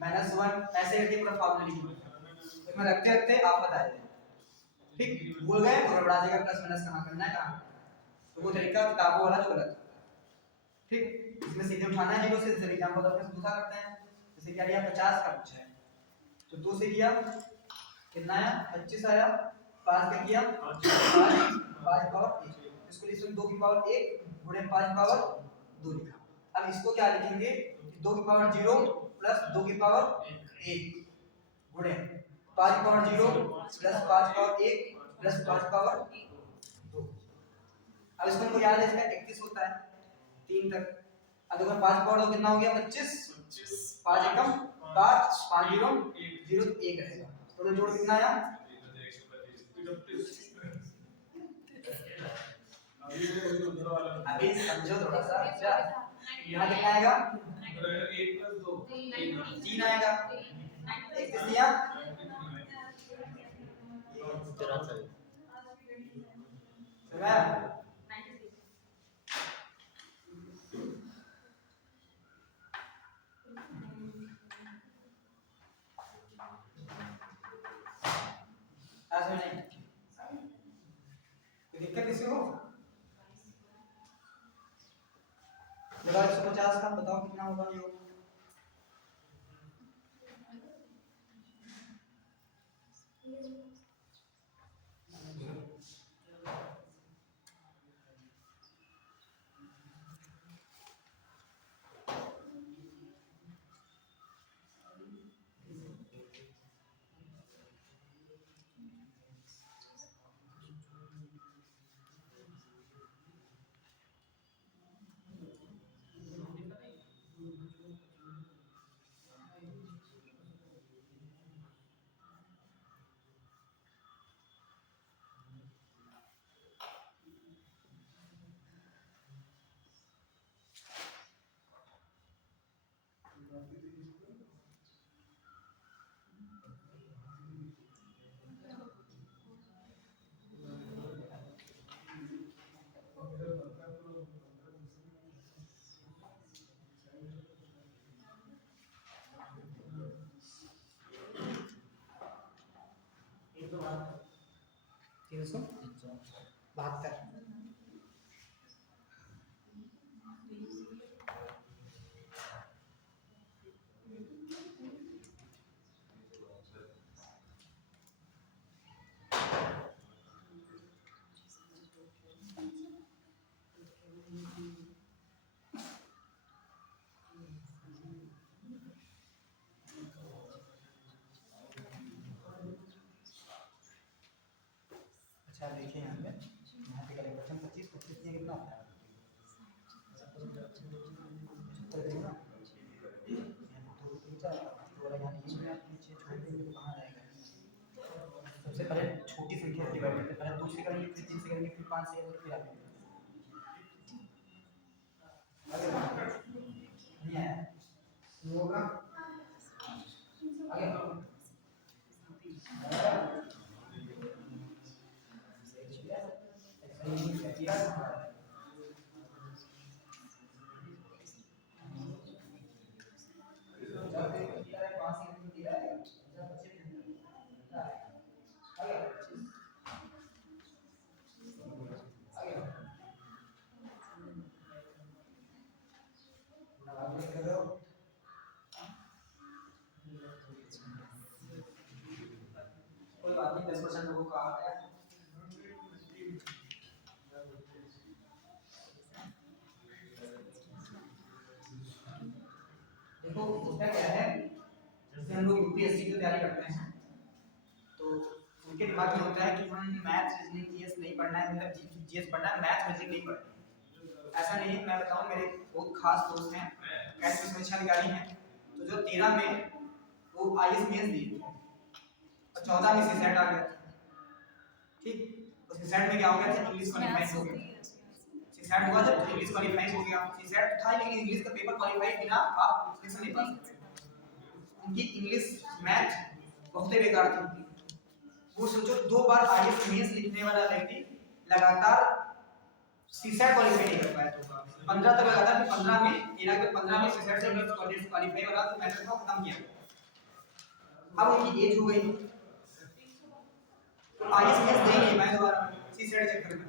minus 1 ऐसे करके पूरा फॉर्मूला लिखो, इसमें रखते रखते आप बता देंगे, ठीक। भूल गए तो गड़बड़ा जाएगा, प्लस माइनस कहाँ करना है कहाँ, तो वो तरीका किताबों वाला जो गलत होता है, ठीक। इसमें सीधे उठाना है 0 से, जैसे एग्जांपल अपने से दूसरा करते हैं, जैसे क्या लिया 50 का पूछा है तो 2 से किया कितना आया 25 आया, 5 का किया 5 पावर 1, इसको लिखेंगे 2 की पावर 1 गुणे 5 पावर 2 लिखा। अब इसको क्या लिखेंगे 2 की पावर 0 प्लस 2 की पावर 1 गुणे 5 की power 0 plus 5 power 1 plus 5 power 2। अब इसको हमको याद है इसका 31 होता है 3 तक, अब देखो 5 पावर 2 कितना हो गया 25, 5 एकम 5 5 0 0 1 रहेगा, तो जोड़ कितना आया अभी समझो थोड़ा सा, अच्छा यहाँ कितना आएगा 1 + 2 3 आएगा, 31 दिया 93 आज में नहीं कोई दिक्कत किसी को लगा 150 का बताओ कितना होगा ये 372। अच्छा देखिए यहाँ पे करेंगे 25 25 ये कितना होता है 75 देंगे ना सबसे पहले छोटी संख्या से डिवाइड करते हैं, पहले 2 से करेंगे फिर 3 से करेंगे फिर 5 से करेंगे फिर आगे नहीं आया ये होगा आगे कोई बात नहीं 10% लोगों का आ गया देखो होता क्या है जैसे हम लोग यूपीएससी की तैयारी करते हैं तो उनके दिमाग में होता है कि हम मैथ्स रीजनिंग जीएस नहीं पढ़ना है मतलब जीएस पढ़ना है मैथ्स रीजनिंग नहीं पढ़ना ऐसा नहीं है मैं बताऊं मेरे बहुत खास दोस्त हैं कैसे समीक्षा अधिकारी हैं तो जो 13 में वो आईएएस मेंस दिए और 14 में सीसेट आ गया ठीक तो सीसेट में क्या हो गया था इंग्लिश क्वालीफाई हो गया सीसेट हुआ जब इंग्लिश क्वालीफाई हो गया सीसेट था लेकिन इंग्लिश का पेपर क्वालीफाई बिना आप सिलेक्शन नहीं पा सकते उनकी इंग्लिश मैथ बहुत ही बेकार थी वो सोचो 2 बार आईएएस मेंस लिखने वाला व्यक्ति लगातार सीसेट क्वालीफाई नहीं कर पाया तो 15 तक लगातार फिर 15 में 13 के 15 में सीसेट से इंग्लिश कॉलेज क्वालीफाई वाला तो मैथ्स को खत्म किया अब उनकी एज हो गई तो आईएएस मेंस दे नहीं पाए दोबारा सीसेट चक्कर में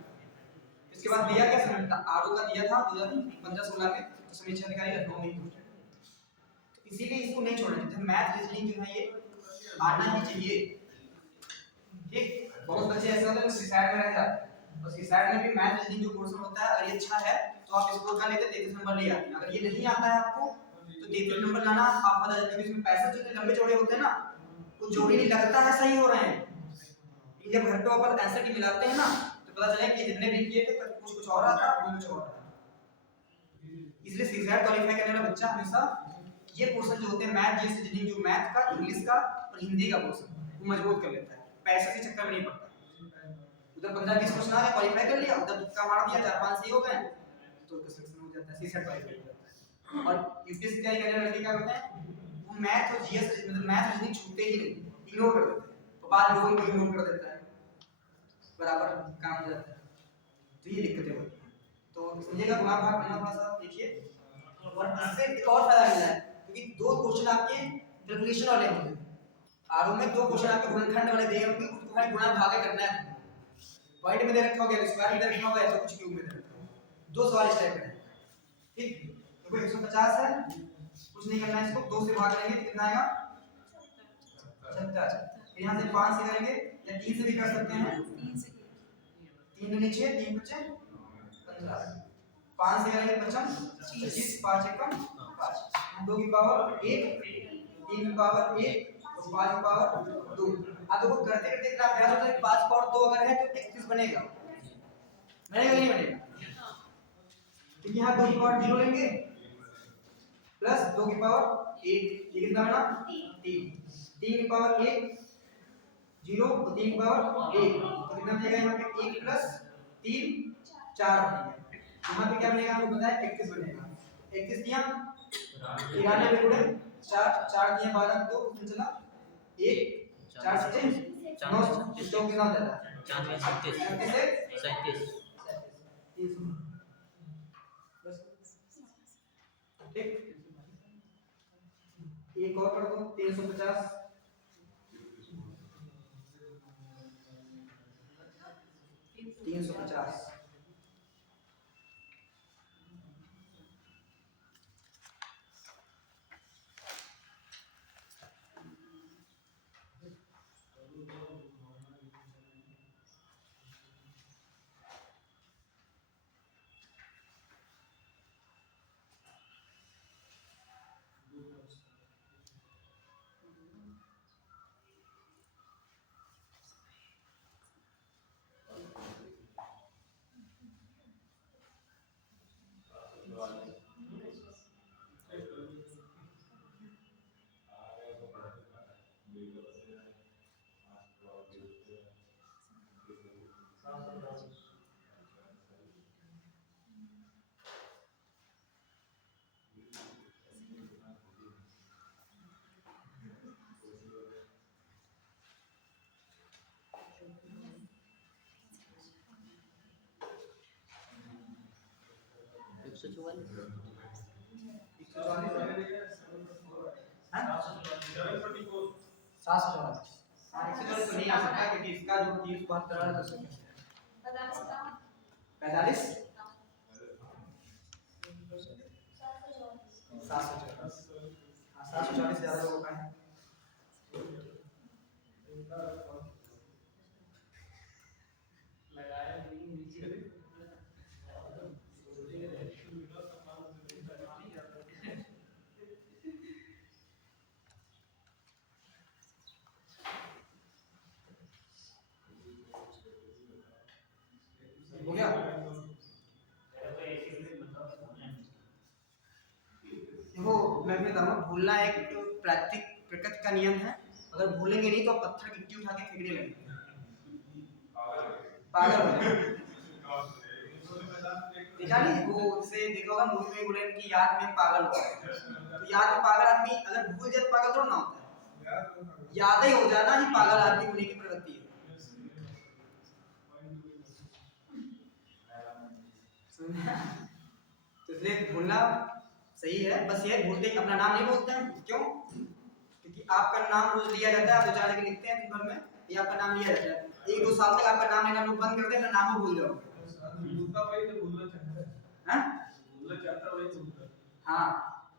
इसके बाद दिया क्या समझता आरओ का दिया था 2015-16 में तो समीक्षा अधिकारी लखनऊ में तो इसीलिए इसको नहीं छोड़ना चाहिए मैथ रीजनिंग जो है ये आना ही चाहिए ठीक बहुत बच्चे ऐसे होते हैं सीसेट में रह जाते हैं और सीसेट में भी मैथ रीजनिंग जो पोर्शन होता है अगर ये अच्छा है तो आप इसको कर लेते 33 नंबर ले आते हैं अगर ये नहीं आता है आपको तो 33 नंबर लाना आप बता देते हैं इसमें पैसे जो लंबे चौड़े होते हैं ना वो जोड़ी नहीं लगता है सही हो रहे हैं जब घर पे वापस आंसर की मिलाते हैं ना तो पता चला कि जितने भी किए थे कुछ और आता वो कुछ और आता इसलिए सीसेट क्वालीफाई करने वाला बच्चा हमेशा ये पोर्शन जो होते हैं मैथ जीएस रीजनिंग जो मैथ का इंग्लिश का और हिंदी का पोर्शन वो मजबूत कर लेता है पैसे के चक्कर में नहीं पड़ता उधर 15-20 क्वेश्चन आ गए क्वालीफाई कर लिया उधर तुक्का मार दिया 4-5 सही हो गए तो सिलेक्शन हो जाता है सीसेट क्वालीफाई हो जाता है और यूपीएससी तैयारी करने वाले लड़के क्या करते हैं वो मैथ और जीएस मतलब मैथ रीजनिंग छूटते ही नहीं इग्नोर कर देते हैं तो बाद में वो इग्नोर कर देता है बराबर काम हो जाता है तो ये दिक्कतें होती हैं तो समझिएगा गुणा भाग करना थोड़ा सा देखिए और इससे एक और फायदा मिल रहा है क्योंकि 2 क्वेश्चन आपके कैलकुलेशन वाले होंगे आरओ में 2 क्वेश्चन आपके गुणनखंड वाले दिए होंगे उसको खाली गुणा भाग करना है व्हाइट में दे रखा होगा स्क्वायर इधर लिखा होगा ऐसा कुछ क्यूब में दे रखा होगा 2 सवाल इस टाइप का है ठीक तो 150 है कुछ नहीं करना है इसको 2 से भाग करेंगे कितना आएगा 70 यहां से 5 से करेंगे या 3 से भी कर सकते हैं 3 दूनी 6 3 बचे 15 5 से करेंगे 25 5 एकम 5 2 की पावर 1 3 की पावर 1 तो 5 की पावर 2 अब देखो करते करते ग्राफ याद होता है 5 पावर 2 अगर है तो 31 बनेगा बनेगा नहीं बनेगा तो यहाँ 2 की पावर 0 लेंगे प्लस 2 की पावर 1 ये कितना बना 3 की पावर 1 0 और 3 की पावर 1 तो कितना बनेगा यहाँ पे 1 प्लस 3 4 बनेगा यहाँ पे क्या बनेगा आपको पता है 31 बनेगा 31 दिया 93 में गुणे 4 दिया 12 2 कितना चला 1 4 से 9 तो कितना होता है 4 में 37 ठीक एक और कर दो 350 350। एक सौ चौवालीस। 744। 144 तो नहीं आ सकता क्योंकि इसका जो 372 है तो 45। 744 ज्यादा लोगों का है। हो गया? देखो मैं बताऊँ, भूलना एक प्राकृतिक प्रकृति का नियम है। अगर भूलेंगे नहीं तो पत्थर गिट्टी उठा के फेंकने लगेंगे, पागल हो जाएंगे। देखा नहीं वो से देखा होगा मूवी में बोले कि याद में पागल हो गए, तो याद में पागल आदमी अगर भूल जाए तो पागल थोड़ा ना होता है, याद ही हो जाना ही पागल आदमी होने की प्रवृत्ति है। तो इसलिए भूलना सही है, बस ये भूलते ही अपना नाम नहीं बोलते हैं। क्यों? क्योंकि आपका नाम रोज लिया जाता है, आप 2 4 जगह लिखते हैं दिन भर में, ये आपका नाम लिया जाता है। 1-2 साल तक आपका नाम लेना लोग बंद कर दें, नाम भूल जाओगे। हाँ,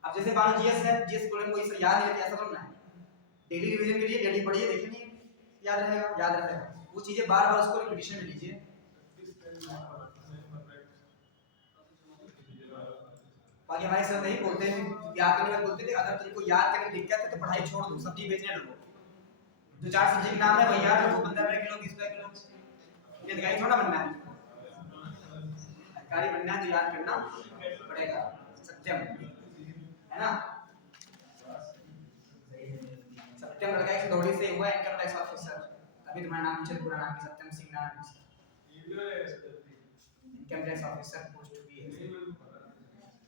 अब जैसे मान लो जीएस है, जीएस बोले कोई सर याद नहीं रहती, ऐसा थोड़ा ना है। डेली रिवीजन के लिए डेली पढ़िए, देखिए नहीं याद रहेगा, याद रहेगा। वो चीजें बार-बार उसको रिपीटिशन में लीजिए। बाकी हमारे सर नहीं बोलते हैं, याद करने में बोलते थे अगर तुमको याद करने में दिक्कत है तो पढ़ाई छोड़ दो, सब्जी बेचने लगो। 2-4 सब्जी के नाम है वही याद रखो, 15 किलो 20 किलो। ये दिखाई थोड़ा बनना है, अधिकारी बनना है तो याद करना पड़ेगा। सत्यम है ना, सत्यम लड़का एक दौड़ी से हुआ इनकम टैक्स ऑफिसर, तभी तुम्हारा नाम पीछे पूरा नाम सत्यम सिंह नाम है। इनकम टैक्स ऑफिसर पोस्ट भी है।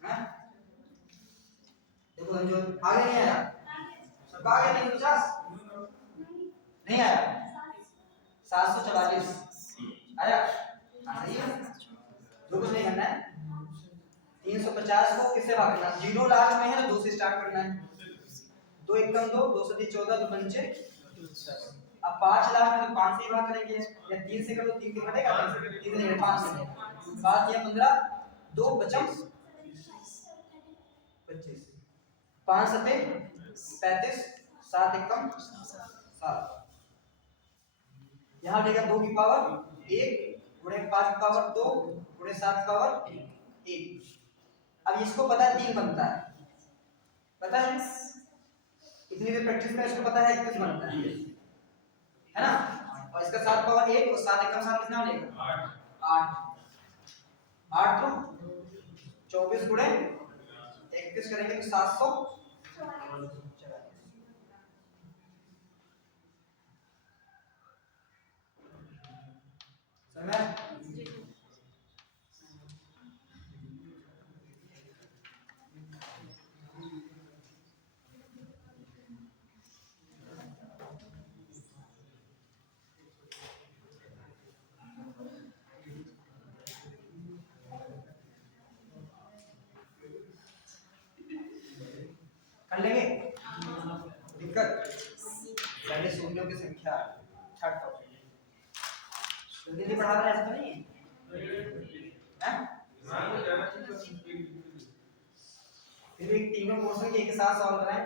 हैं? देखो जो आगे नहीं आया, सब आगे नहीं 50 नहीं आया, 744 आया। सही है, जो कुछ नहीं करना है 350 को किससे भाग करना है? 0 लास्ट में है तो 2 से स्टार्ट करना है। 2 एकम 2, 2 सती 14, 2 पंचे 10। अब 5 लास्ट में तो 5 से ही भाग करेंगे, या 3 से कर लो, 3 के कटेगा, 3 नहीं 5 से। 7 या 15, 2 बचम 25, 5 सते 35, 7 एकम 7। यहाँ देगा 2 की पावर 1 गुणे 5 की पावर 2 गुणे 7 की पावर 1। अब इसको पता है 3 बनता है, पता है इतनी देर प्रैक्टिस में इसको पता है 21 बनता है ना। और इसका 7 पावर 1 और 7 एकम 7 कितना बनेगा? 8। 8 तो 24 गुणे 21 करेंगे तो 700। समय कर लेंगे दिक्कत। पहले शून्यों की संख्या, थर्ड टॉपिक। जल्दी पढ़ा रहा है ऐसा तो नहीं है? फिर एक तीनों क्वेश्चन के एक साथ सॉल्व कराएं।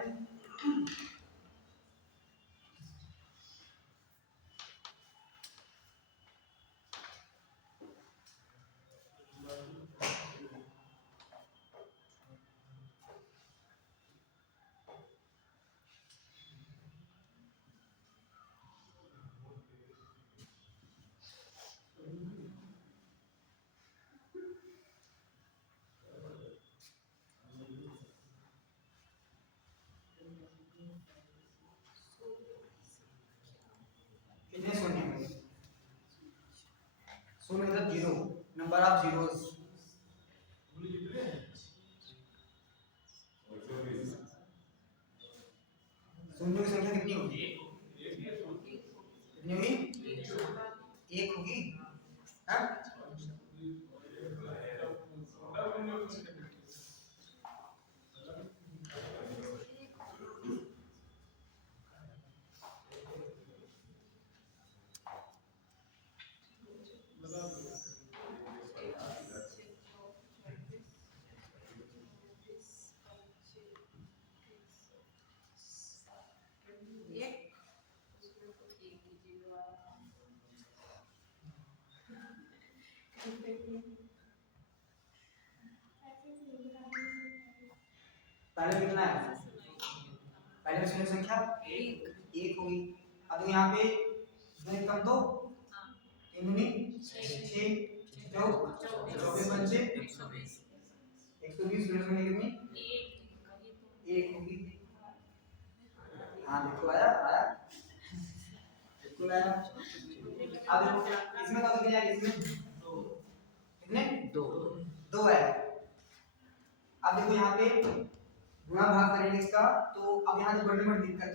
कितने शून्य होंगे? शून्य मतलब जीरो, नंबर ऑफ जीरोस। शून्य की संख्या कितनी होगी? कितनी होगी? एक होगी। हाँ? पहले कितना है? पहले में शून्य संख्या एक होगी। अब यहाँ पे दो कम दो, तीन दूनी छः, चौबीस पंचे 120, शून्य संख्या कितनी? एक होगी। हाँ देखो आया आया, बिल्कुल आया। अब देखो इसमें कब कितने आए? इसमें कितने? दो है। अब देखो यहाँ पे गुणा भाग करेंगे इसका, तो अब यहाँ से बड़ी बड़ी दिक्कत है,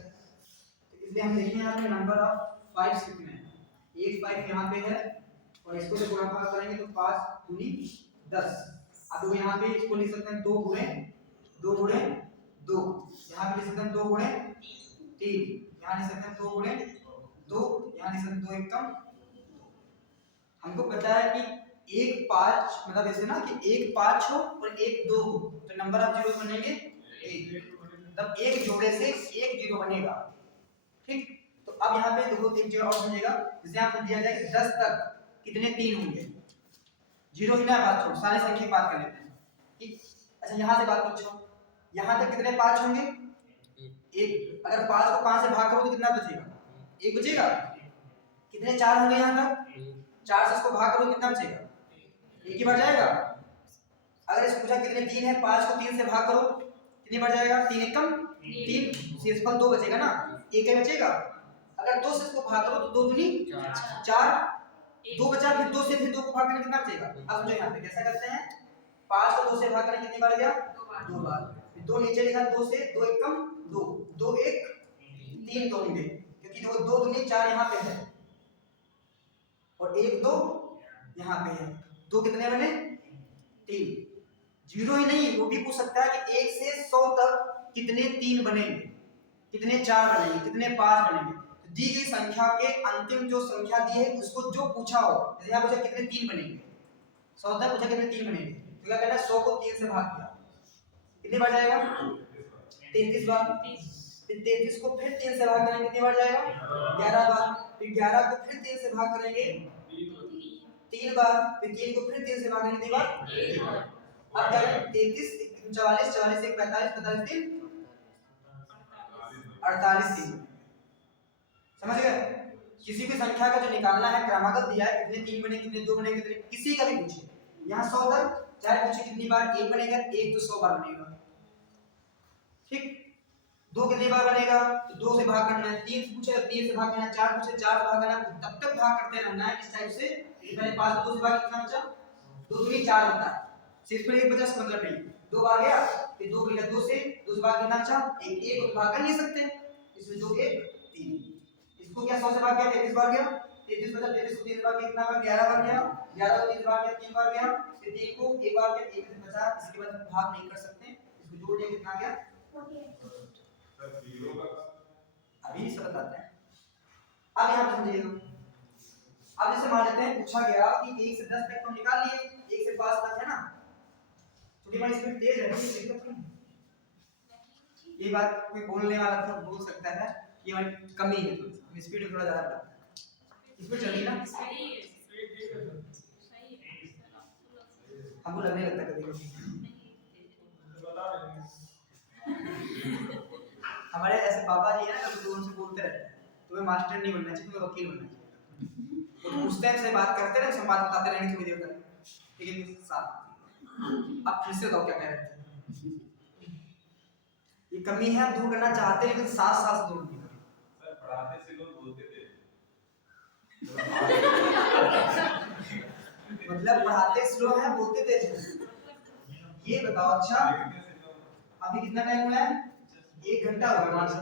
तो इसलिए हम देखें यहाँ पे नंबर ऑफ 5 कितने हैं। एक 5 यहाँ पे है और इसको जब गुणा भाग करेंगे तो 5 दूनी 10। अब यहाँ पे इसको लिख सकते हैं 2 गुणे 2, यहाँ पे लिख सकते हैं 2 गुणे 3, यहाँ लिख सकते हैं 2 गुणे 2, यहाँ लिख सकते हैं 2 एकम। हमको पता है कि 1 5 मतलब ऐसे ना कि 1 5 हो और 1 2 हो, तो नंबर ऑफ जीरो बनेंगे 1, मतलब एक जोड़े से एक जीरो बनेगा। ठीक, तो अब यहाँ पे देखो एक जीरो और बनेगा, जैसे यहाँ पे दिया जाए कि 10 तक कितने 3 होंगे। जीरो ही ना बात छोड़, सारे संख्या बात कर लेते हैं। ठीक, अच्छा यहाँ से बात पूछो, यहाँ तक कितने 5 होंगे? एक। अगर 5 को 5 से भाग करो तो कितना बचेगा? 1 बचेगा। कितने 4 होंगे यहाँ तक? 4 से इसको भाग करो कितना बचेगा? 1 ही बढ़ जाएगा। अगर इसको पूछा कितने 3 है, 5 को 3 से भाग करो कितनी बढ़ जाएगा? 3 एकम 3, शेषफल 2 बचेगा ना, 1 ही बचेगा। अगर 2 से इसको भाग करो तो 2 दूनी 4, 2 बचा, फिर 2 से फिर 2 को भाग करने कितना बचेगा? अब समझो यहाँ पे कैसा करते हैं, 5 को 2 से भाग करने कितनी बार गया? 2 बार। फिर 2 नीचे लिखा, 2 से 2 एकम 2, 2 1 3 2 होंगे, क्योंकि देखो 2 दूनी 4 यहाँ पे है और 1 2 यहाँ पे है, 2 कितने बने? 3। जीरो ही नहीं, वो भी पूछ सकता है कि 1 से 100 तक कितने 3 बनेंगे, कितने 4 बनेंगे, कितने 5 बनेंगे। तो दी गई संख्या के अंतिम जो संख्या दी है उसको जो पूछा हो, जैसे यहाँ पूछा कितने 3 बनेंगे, 100 तक पूछा कितने 3 बनेंगे, तो क्या करना है 100 को 3 से भाग किया, कितनी बार जाएगा? 33 बार। फिर 33 को फिर 3 से भाग करेंगे कितनी बार जाएगा? 11 बार। फिर 11 को फिर 3 से भाग करेंगे 3 बार। फिर 3 को फिर 3 से भाग करेंगे कितनी बार? 1 बार। अब क्या करें? 33 44 44 1 45 45 3 48 3। समझ गए? किसी भी संख्या का जो निकालना है क्रमागत दिया है, कितने 3 बने, कितने 2 बने, कितने, किसी का भी पूछे, यहाँ 100 तक चाहे पूछे कितनी बार 1 बनेगा, 1 तो 100 बार बनेगा। ठीक, 2 कितनी बार बनेगा, तो 2 से भाग करना है, 3 पूछे 3 से भाग करना है, 4 पूछे 4 से भाग करना है, तब तक भाग करते रहना है इस टाइप से। पहले 5 को 2 से भाग कितना बचा? 2 दूनी 4 होता है, सिर्फ 1 बचा, इसका मतलब नहीं 2 बार गया, फिर 2 गया 2 से भाग कितना बचा? 1 1 को भाग कर नहीं सकते, इसमें जो 1 3, इसको क्या 100 से भाग गया 33 बार गया, 33 बचा, 33 को 3 से भाग कितना बार? 11 बार गया, 11 को 3 से भाग गया 3 बार गया, फिर 3 को 1 बार गया 1 से बचा, इसके बाद भाग नहीं कर सकते, इसको जोड़ दिया कितना गया? अभी सब बताते हैं। अब यहाँ पे समझिएगा, अब जैसे मान लेते हैं पूछा गया कि 1 से 10 तक तो निकाल लिए, 1 से 5 तक है ना, थोड़ी हमारी स्पीड तेज है, कोई दिक्कत नहीं। ये बात कोई बोलने वाला तो बोल सकता है कि हमारी कमी है, थोड़ी स्पीड थोड़ा ज्यादा बढ़ा है, इसमें चलिए ना, सही है हमको लगने लगता है कभी कभी। हमारे ऐसे बाबा जी है ना, कभी तो उनसे बोलते रहते हैं तुम्हें मास्टर नहीं बनना चाहिए, तुम्हें वकील बनना चाहिए। तो उस टाइम से बात करते रहे, उसमें बात बताते रहेंगे थोड़ी देर तक, ठीक है साथ। अब फिर से बताओ क्या कह रहे थे। ये कमी है, हम दूर करना चाहते हैं लेकिन साथ साथ दूर नहीं कर। सर पढ़ाते से लोग बोलते थे मतलब पढ़ाते स्लो है, बोलते तेज है। ये बताओ अच्छा, अभी कितना टाइम हुआ है? 1 घंटा हो गया मान लो।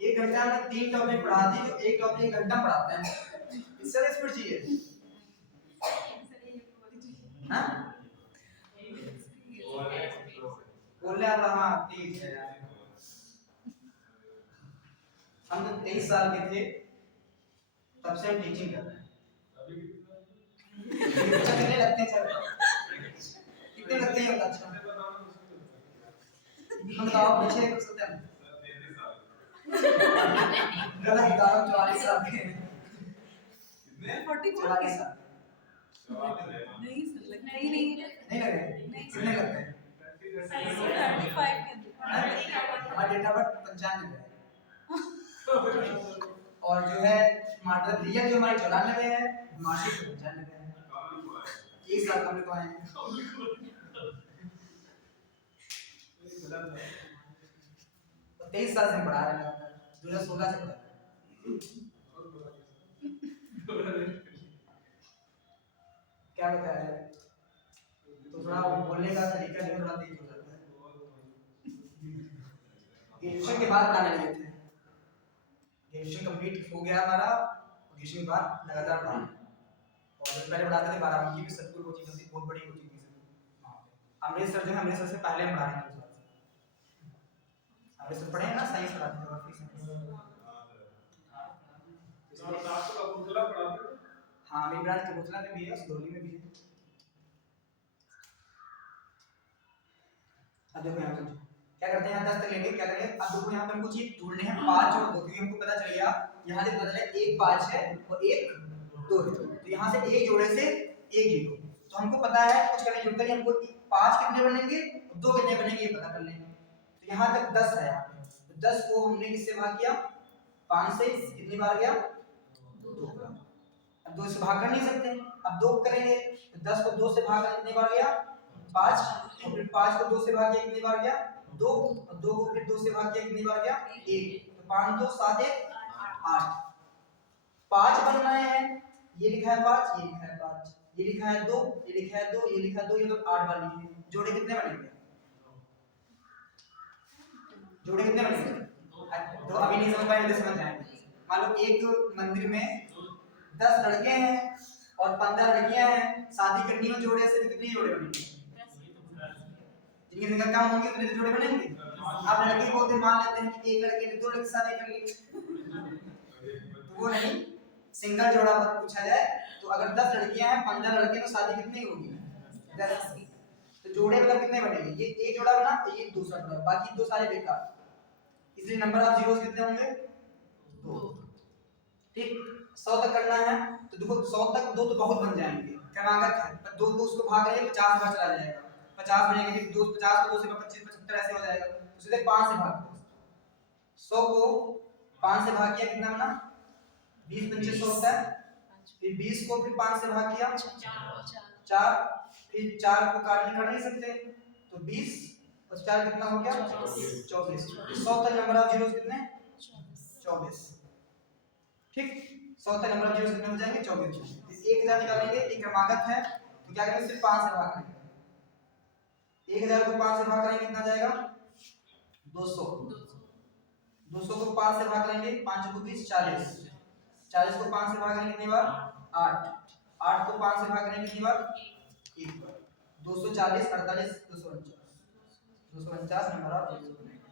1 घंटा में 3 टॉपिक पढ़ा दी, तो एक टॉपिक 1 घंटा पढ़ाते हैं, इससे स्पीड चाहिए। हाँ बोलने आता, हाँ तेज है यार। हम तो 23 साल के थे तब से हम टीचिंग कर रहे हैं। कितने लगते हैं सर? कितने लगते हैं अच्छा? हम बताओ पीछे एक सत्य गलत बताओ, 44 साल के हैं। कितने 44 साल नहीं सर नहीं नहीं लगे? कितने लगते हैं? 35 के अंदर। हमारा डेट ऑफ बर्थ 95 है, और जो है मतलब रियल जो हमारी 94 है, मार्कशीट 95 है। 1 साल कम लिखवाए हैं। तो 23 साल से पढ़ा रहे हैं, 2016 से पढ़ा रहे हैं। क्या बताया है? तो थोड़ा बोलने का तरीका जो थोड़ा तेज हो जाता है। ग्रेजुएशन के बाद पढ़ाने लगे थे, ग्रेजुएशन कंप्लीट हो गया हमारा, ग्रेजुएशन के बाद लगातार पढ़ाना। और जो पहले पढ़ाते थे बाराबंकी में सतपुर कोचिंग थी, बहुत बड़ी कोचिंग थी वहाँ पे। अमृतसर जो है, अमृतसर से पहले हम पढ़ा रहे थे। अमृतसर पढ़े हैं ना, साइंस पढ़ाते थे, ज्योग्राफी साइंस। हाँ मेरी ब्रांच कबूतला में भी है, सिदौली में भी है। अब देखो यहाँ समझो क्या करते हैं, 10 तक लेंगे, क्या करेंगे, अब देखो यहाँ पर कुछ चीज ढूंढने हैं, 5 और 2, क्योंकि हमको पता चल गया यहाँ से बदले 1 5 है और 1 2 है, तो यहाँ से 1 जोड़े से 1 0, तो हमको पता है कुछ करने की जरूरत नहीं, हमको 5 कितने बनेंगे 2 कितने बनेंगे ये पता कर लेंगे। तो यहाँ तक 10 है, यहाँ पे तो 10 को हमने किससे भाग किया, 5 से, कितनी बार गया 2 बार। अब 2 से भाग कर नहीं सकते, अब 2 करेंगे तो 10 को 2 से भाग कर कितनी बार गया 5, फिर 5 को 2 से भाग किया कितनी बार गया 2, और 2 को फिर 2 से भाग किया कितनी बार गया 1, तो 5 2 7 1 8। 5 बनना है, ये लिखा है 5, ये लिखा है 5, ये लिखा है 2, ये लिखा है 2, ये लिखा है 2, ये तो 8 बार लिखिए। जोड़े कितने बनेंगे, जोड़े कितने बनेंगे? तो अभी नहीं समझ पाएंगे तो समझ जाएंगे। मान लो एक मंदिर में 10 लड़के हैं और 15 लड़कियां हैं, शादी करनी हो जोड़े से तो कितने जोड़े बनेंगे? जिनकी संख्या कम होंगी उतने जोड़े बनेंगे। आप लड़के को मान लेते हैं कि एक लड़के ने 2 लड़के शादी कर ली, तो वो नहीं, सिंगल जोड़ा पर पूछा जाए तो अगर 10 लड़कियां हैं 15 लड़के तो शादी कितनी होगी 10। तो जोड़े मतलब कितने बनेंगे, ये एक जोड़ा बना, ये दूसरा जोड़ा, बाकी 2 सारे बेकार, इसलिए नंबर ऑफ जीरोस कितने होंगे 2। ठीक, 100 तक करना है तो देखो 100 तक 2 तो बहुत बन जाएंगे, क्रमागत है, पर 2 को उसको भाग रहे 50 बार चला जाएगा, 50 बनेंगे, फिर 2 50 को 2 से 25 75 ऐसे हो जाएगा, तो सीधे 5 से भाग दो। 100 को 5 से भाग किया कितना बना 20 25 100 होता है, फिर 20 को फिर 5 से भाग किया 4, फिर 4 को काटने कर नहीं सकते तो 20 और 4 कितना हो गया 24। 100 तक नंबर ऑफ जीरोस कितने 24। ठीक, 100 तक नंबर ऑफ जीरोस कितने हो जाएंगे 24। 1000 निकालेंगे, एक क्रमागत है तो क्या करेंगे सिर्फ 5 से भाग करेंगे, 1000 को 5 से भाग करेंगे कितना जाएगा 200। 200 को 5 से भाग करेंगे, 5 को 20 40, 40 को 5 से भाग करेंगे कितनी बार 8, 8 को 5 से भाग करेंगे कितनी बार 1 बार, 240 48 249 नंबर ऑफ जीरोस बनेगा।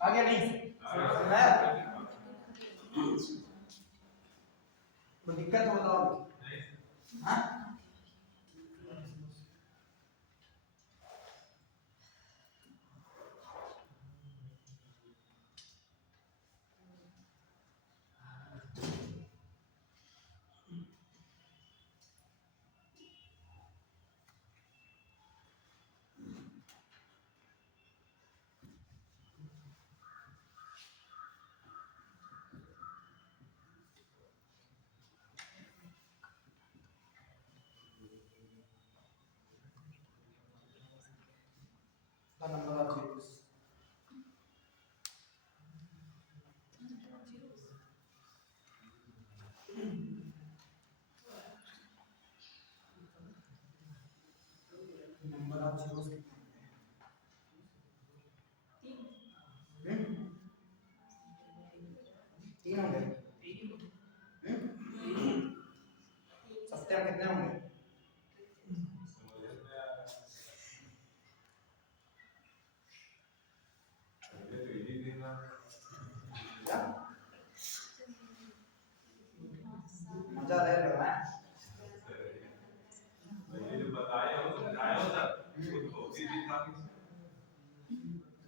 आगे नहीं समझ में आया? कोई दिक्कत हो तो हाँ number of zeros number of zeros तीन होंगे सत्या कितने होंगे क्या मजा ले रहा है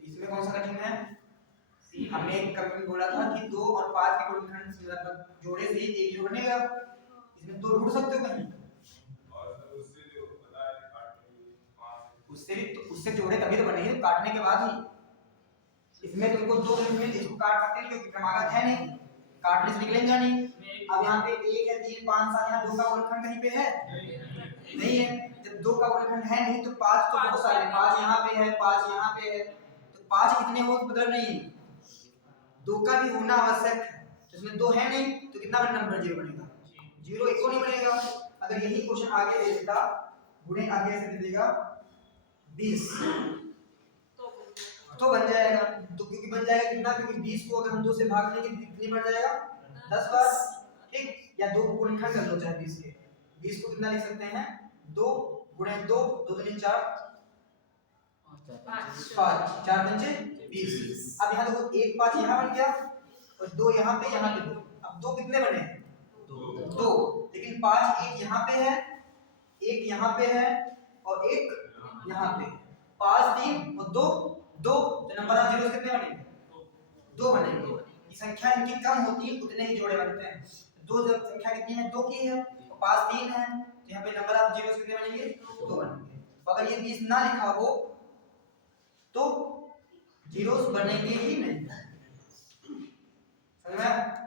इसमें कौन सा कठिन है हमने कभी बोला था कि 2 और 5 के गुणनखंड मतलब जोड़े से एक ही बनेगा इसमें 2 ढूंढ सकते हो कहीं उससे जोड़े तभी तो बनेंगे काटने के बाद ही इसमें तुमको 2 मिनट में इसको काट सकते हैं क्योंकि क्रमागत है नहीं काटने से निकलेगा नहीं अब यहाँ पे 1 है 3 5 7 यहाँ 2 का गुणनखंड कहीं पे है नहीं है जब 2 का गुणनखंड है नहीं तो 5 तो बहुत सारे 5 यहाँ पे है 5 यहाँ पे है तो 5 कितने हो मतलब नहीं 2 का भी होना आवश्यक है तो इसमें 2 है नहीं तो कितना बड़ा नंबर 0 बनेगा 0 1 नहीं बनेगा अगर यही क्वेश्चन आगे दे देता गुणे आगे से दे देगा 20 तो बन जाएगा तो क्योंकि बन जाएगा कितना क्योंकि 20 को अगर हम 2 से भाग देंगे कितनी बन जाएगा 10 बार ठीक या 2 को गुणनखंड कर लो चाहे 20 के 20 को कितना लिख सकते हैं 2 गुणे 2 2 दूनी 4 5 4 पंचे 20 अब यहाँ देखो 1 5 यहाँ बन गया और 2 यहाँ पे 2 अब 2 कितने बने 2 लेकिन 5 एक यहाँ पे है एक यहाँ पे है और एक यहाँ पे 5 3 और 2 2 तो नंबर ऑफ जीरोस कितने बनेंगे 2 बनेंगे ये संख्या इनकी कम होती है उतने ही जोड़े बनते हैं 2 जब संख्या कितनी है 2 की है और 5 3 है तो यहाँ पे नंबर ऑफ जीरोस कितने बनेंगे 2 बनेंगे अगर ये 20 ना लिखा हो तो जीरोस बनेंगे ही नहीं समझ में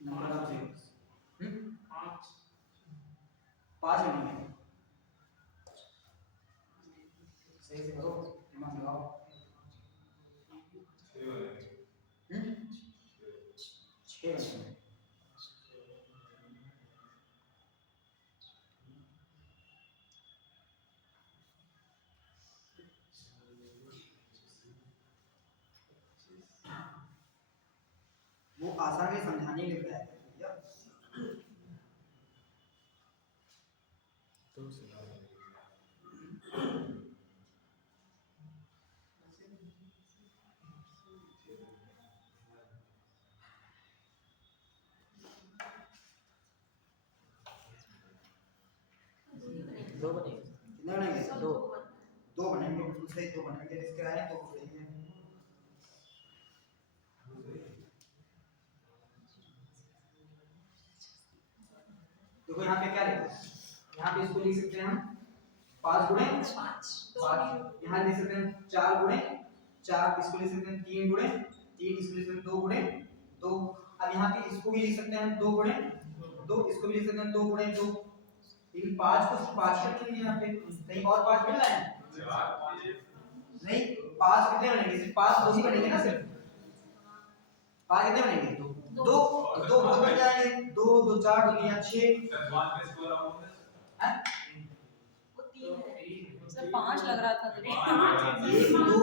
नंबर ऑफ जीरोस 5 बनेंगे सही से करो दिमाग लगाओ 6 बनेंगे वो आसानी समझाने के लिए है भैया तो से दो बनेंगे कितने बनेंगे 2 2 बनेंगे दूसरे 2 बनेंगे इसके आए 2 सही है देखो यहाँ पे क्या लिखा है यहाँ पे इसको लिख सकते हैं हम 5 गुणे 5 यहाँ लिख सकते हैं 4 गुणे 4 इसको लिख सकते हैं 3 गुणे 3, इसको लिख सकते हैं 2 गुणे 2। अब यहाँ पे इसको भी लिख सकते हैं 2 गुणे 2, इसको भी लिख सकते हैं 2 गुणे 2। इन 5 को 5 रखेंगे यहाँ पे, कहीं और 5 मिल रहा है नहीं, 5 कितने बनेंगे? सिर्फ 5 2 ही बनेंगे ना, सिर्फ 5 कितने बनेंगे? 2 2 बहुत बन जाएंगे, 2 2 4 2 या 6 सर 1 पे स्कोर आउट है। वो 3 है सर 5 लग रहा था तो 1 2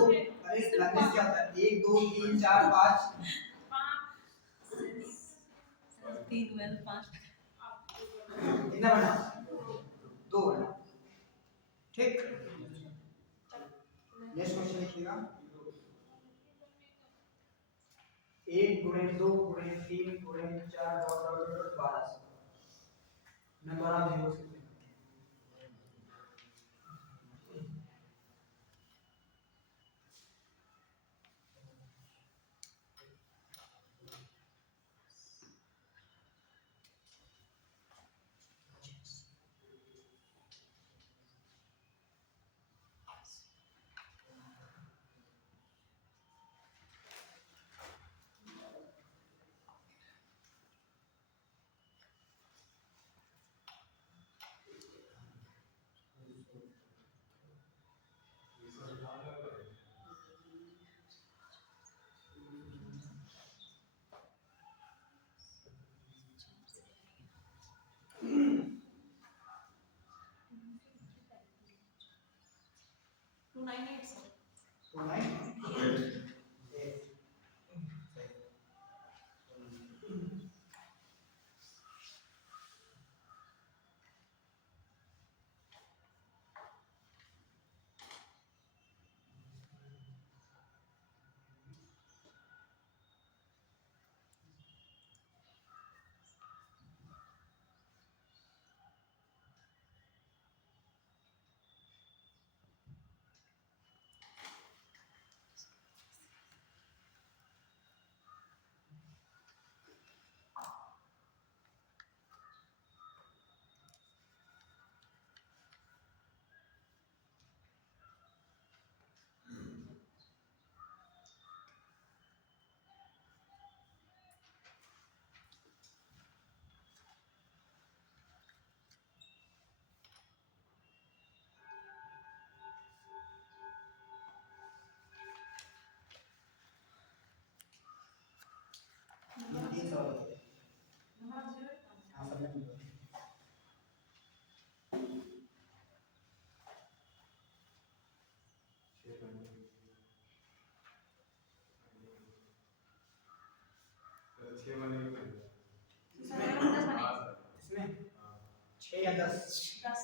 अरे लगने क्या होता है? 1 2 3 4 5 3 में 5 कितना बना? 2 बना। ठीक, नेक्स्ट क्वेश्चन लिखिएगा। 1 गुणे 2 गुणे 3 गुणे 4 डॉट डॉट डॉट 12 नंबर आप लिख सकते हैं। तो मैं तीन सवाल होते हैं। हाँ, सब में इसमें 6 या 10 1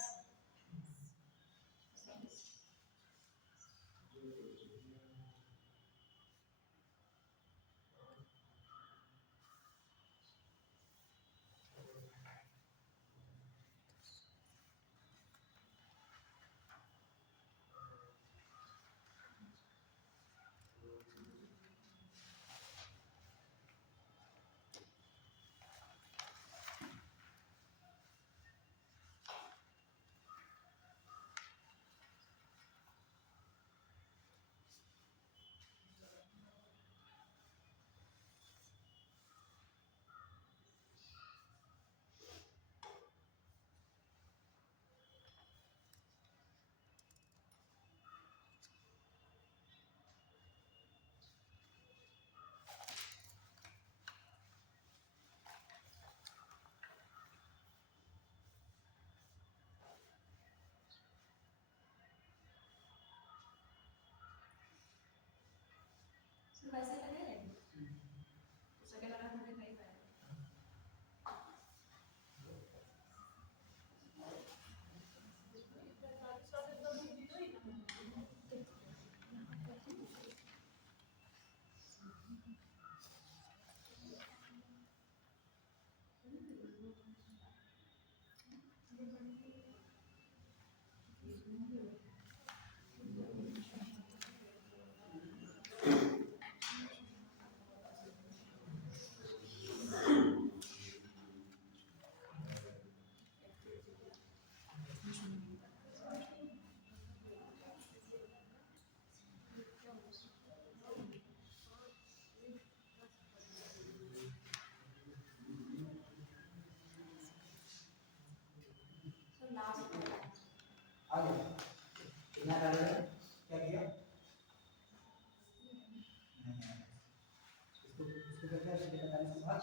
बहुत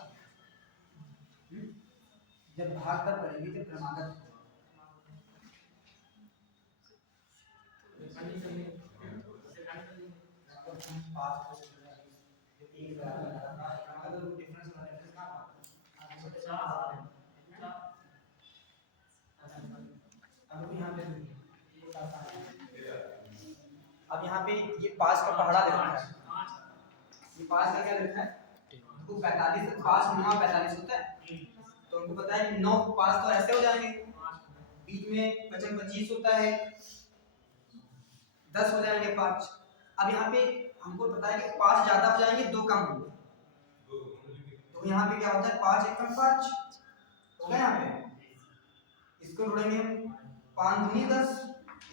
जब भाग तब करेंगे जब क्रमागत हो। अब यहाँ पे ये 5 का पहाड़ा दे रखा है, ये 5 का क्या लिखा है, तो 45 5 9 45 होता है, तो उनको पता है कि 9 5 तो ऐसे हो जाएंगे, बीच में 25 होता है, 10 हो जाएंगे 5। अब यहाँ पे हमको पता है कि 5 ज्यादा हो जाएंगे 2 कम होंगे, तो यहाँ पे क्या होता है 5 1 5 हो गया। यहाँ पे इसको जोड़ेंगे 5 दूनी 10,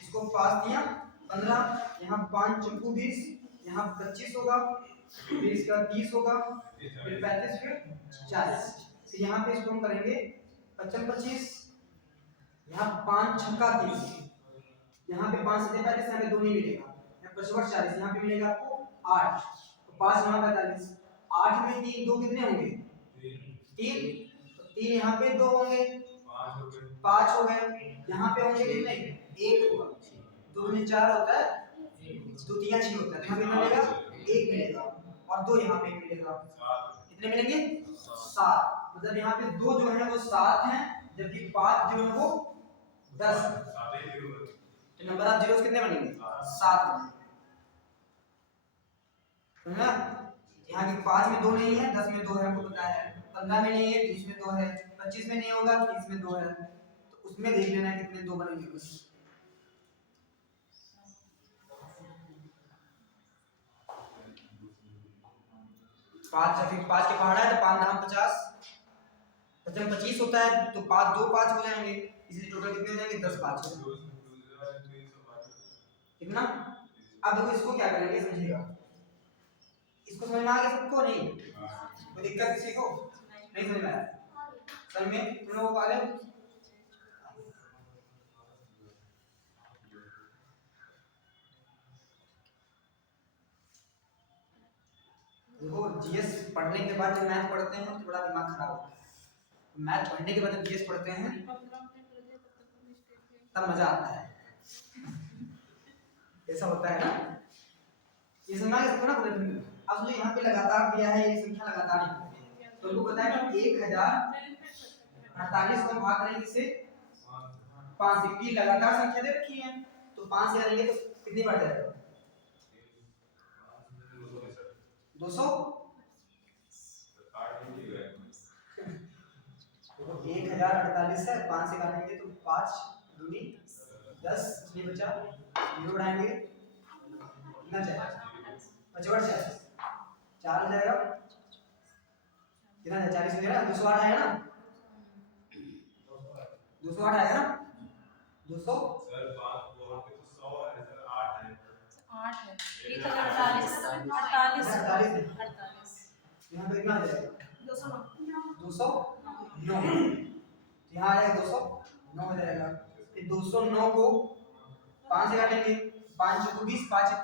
इसको 5 दिया 15, यहाँ 5 चौको 20, यहाँ 25 होगा, फिर इसका 30 होगा, फिर 35, फिर 40। फिर यहाँ पे इसको हम करेंगे 55 25, यहाँ 5 छक्का 30, यहाँ पे 5 से 35, यहाँ पे 2 नहीं मिलेगा, यहाँ 55 40, यहाँ पे मिलेगा आपको 8, तो 5 9 45, 8 में 3 2 कितने होंगे 3, तो 3 यहाँ पे 2 होंगे 5 हो गए, यहाँ पे होंगे कितने 1 होगा, 2 में 4 होता है, 2 3 6 होता है, तो यहाँ पे मिलेगा 1 मिलेगा, और 2 यहाँ पे मिलेगा, कितने मिलेंगे 7। मतलब यहाँ पे 2 जो है वो 7 हैं, जबकि 5 जो है वो 10, तो नंबर ऑफ जीरोस कितने बनेंगे 7 समझा। यहाँ के 5 में 2 नहीं है, 10 में 2 है, हमको पता है, 15 में नहीं है, 20 में 2 है, 25 में नहीं होगा, 30 में 2 है, तो उसमें देख लेना है कितने 2 बनेंगे बस। पाँच फिर 5 के पहाड़ा है तो 5 दाम 50, 25 होता है, तो 5 2 5 हो जाएंगे, इसलिए टोटल कितने हो जाएंगे 10 5 कितना। अब देखो इसको क्या करेंगे समझिएगा, इसको समझ में आ गया सबको नहीं, कोई दिक्कत किसी को नहीं समझ में आया, समझ में तुम लोगों को आ गया। देखो जीएस पढ़ने के बाद जब मैथ पढ़ते हैं तो बड़ा दिमाग खराब होता है, मैथ पढ़ने के बाद जब जीएस पढ़ते हैं तब मजा आता है, ऐसा होता है ना, ये समझा के सबको ना बोले। अब जो यहाँ पे लगातार दिया है ये संख्या लगातार है, तो उनको पता है कि 1048 को भाग करेंगे इससे 5 से, की लगातार संख्या दे रखी है, तो 5 से करेंगे तो कितनी बढ़ जाएगा 200। 1048 है, 5 से काटेंगे तो 5 दूनी 10, इसलिए बचा 0 उड़ाएंगे, कितना जाएगा 55 4 हो जाएगा, कितना 40 हो जाएगा, 208 आएगा ना, 208 आएगा ना, 200 सर बात वहां पे तो 100 है सर, 8 है 8 है, ये तो 48 यहाँ पे कितना आ जाएगा 209, यहाँ आएगा 209 हो जाएगा, फिर 209 को 5 से काटेंगे, 5 चौको 20, 5 1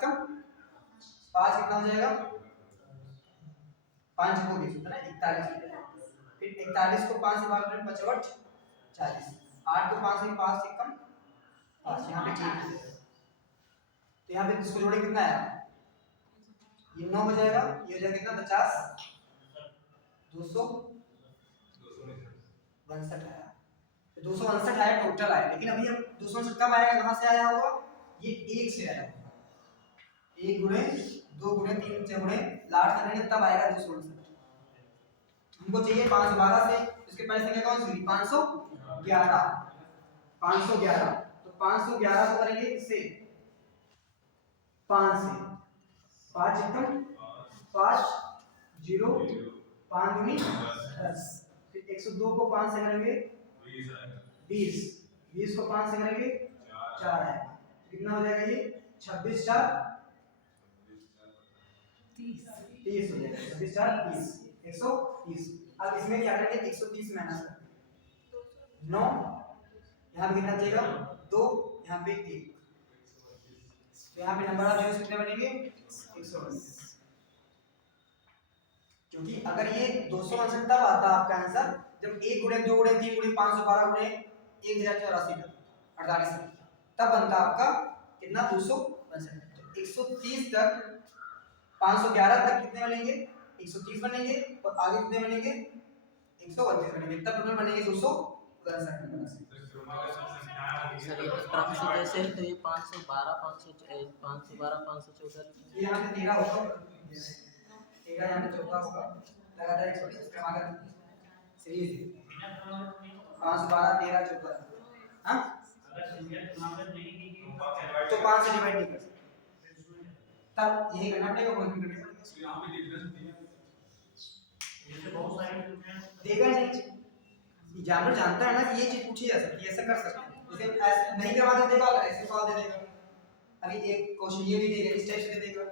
5 कितना हो जाएगा 5 चौको 20 होता है 41, फिर 41 को 5 से भाग करें 55 40, 8 को 5 से 5 1 5, यहाँ पे ठीक है, तो यहाँ पे इसको जोड़े कितना है ये 9 हो जाएगा, ये हो जाएगा कितना 50 259 आया, तो 259 आया टोटल आया, लेकिन अभी हम 259 कब आएगा, कहाँ से आया होगा, ये 1 से आया होगा, 1 गुणे 2 गुणे 3 से गुणे लास्ट करेंगे तब आएगा 259। हमको चाहिए 512 से, इसके पहले संख्या कौन सी 511, 511, तो 511 को करेंगे इससे 5 से, 5 एकम 5 0 5 दूनी 10, फिर 102 को 5 से करेंगे 20, 20 को 5 से करेंगे 4 है, कितना हो जाएगा ये 26 4 30 हो जाएगा, 26 4 30 130। अब इसमें क्या करेंगे 130 माइनस करेंगे 9, यहाँ पे कितना चाहिएगा 2, यहाँ पे 1, तो यहाँ पे नंबर ऑफ जीरोस कितने बनेंगे 129, क्योंकि क्योंकि अगर ये 262 तब आता आपका आंसर जब 1 गुणे 2 गुणे 3 गुणे 512 गुणे 1084 48 तब बनता आपका कितना 262। तो 130 तक 511 तक कितने बनेंगे 130 बनेंगे और आगे कितने बनेंगे 132 बनेंगे, तब टोटल बनेंगे 262 नंबर। सर ये 17 से जैसे है तो ये 512 514 ये यहाँ पे 13 होगा, 13 यहाँ पे 14 होगा, लगातार 120 क्रम आकर सीरीज 512 13 14। हाँ तो 5 से डिवाइड नहीं कर सकते, तब यही करना पड़ेगा, कॉन्फिगर करना पड़ेगा। यहाँ पे डिफरेंस दिया देगा नहीं, जानवर जानता है ना कि ये चीज पूछी जा सकती है, ऐसा कर सकते हैं। जैसे ऐसे नहीं करवा के देगा और ऐसे सवाल दे देगा, अभी एक क्वेश्चन ये भी देगा, इस टाइप से दे देगा।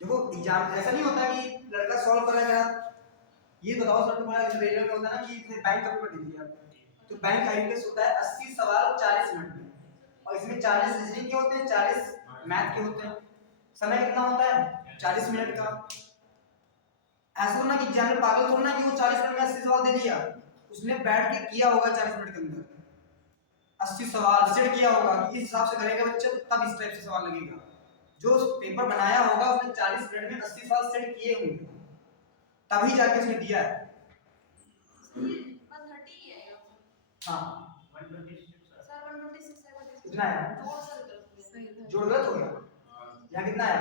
देखो एग्जाम ऐसा नहीं होता कि लड़का सॉल्व कर रहा है, ये बताओ सर तुम्हारा रेलवे में होता है ना कि बैंक का पेपर दे दिया तो बैंक आईपीएस होता है 80 सवाल 40 मिनट में, और इसमें 40 रीजनिंग के होते हैं 40 मैथ के होते हैं, समय कितना होता है 40 मिनट का। ऐसा होना कि एग्जामिनर पागल थोड़ा ना कि वो 40 मिनट में 80 सवाल दे दिया, उसने बैठ के किया होगा 40 मिनट के अंदर 80 सवाल सेट किया होगा कि इस हिसाब से करेगा बच्चा तो तब इस टाइप से सवाल लगेगा। जो पेपर बनाया होगा उसने 40 मिनट में 80 सवाल सेट किए होंगे तभी जाके उसने दिया है। हाँ कितना है जोड़ गलत हो गया, यहाँ कितना है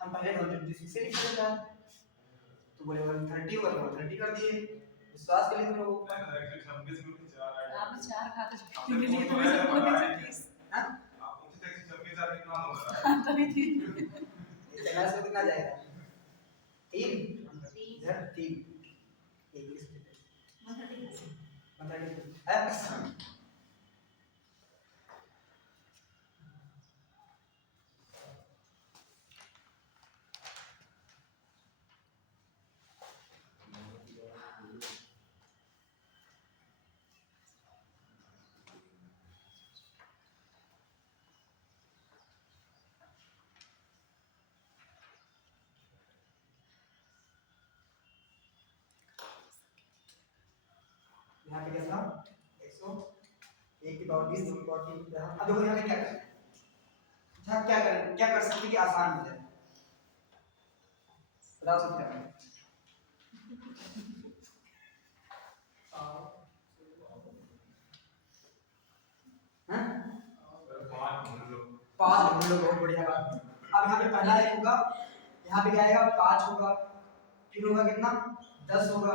हम पहले 126 से लिख रहे थे तो बोले 130 और 130 कर दिए, विश्वास कर लिए तुम लोगों को। आपने 4 खाते छुट्टी के लिए तो वैसे बोले 26 हां आप उनसे टैक्सी सबके साथ कितना होगा तभी थी ये चला से कितना जाएगा 3 इधर 3 यहाँ पे क्या था 101 की पावर 20 2 की पावर 3। अब देखो यहाँ पे क्या करें, अच्छा क्या कर सकते हैं कि आसान हो जाए, बताओ सब क्या करें। हाँ 5 ढूंढ लो, बहुत बढ़िया बात। अब यहाँ पे पहला एक होगा, यहाँ पे क्या आएगा 5 होगा, फिर होगा कितना 10 होगा,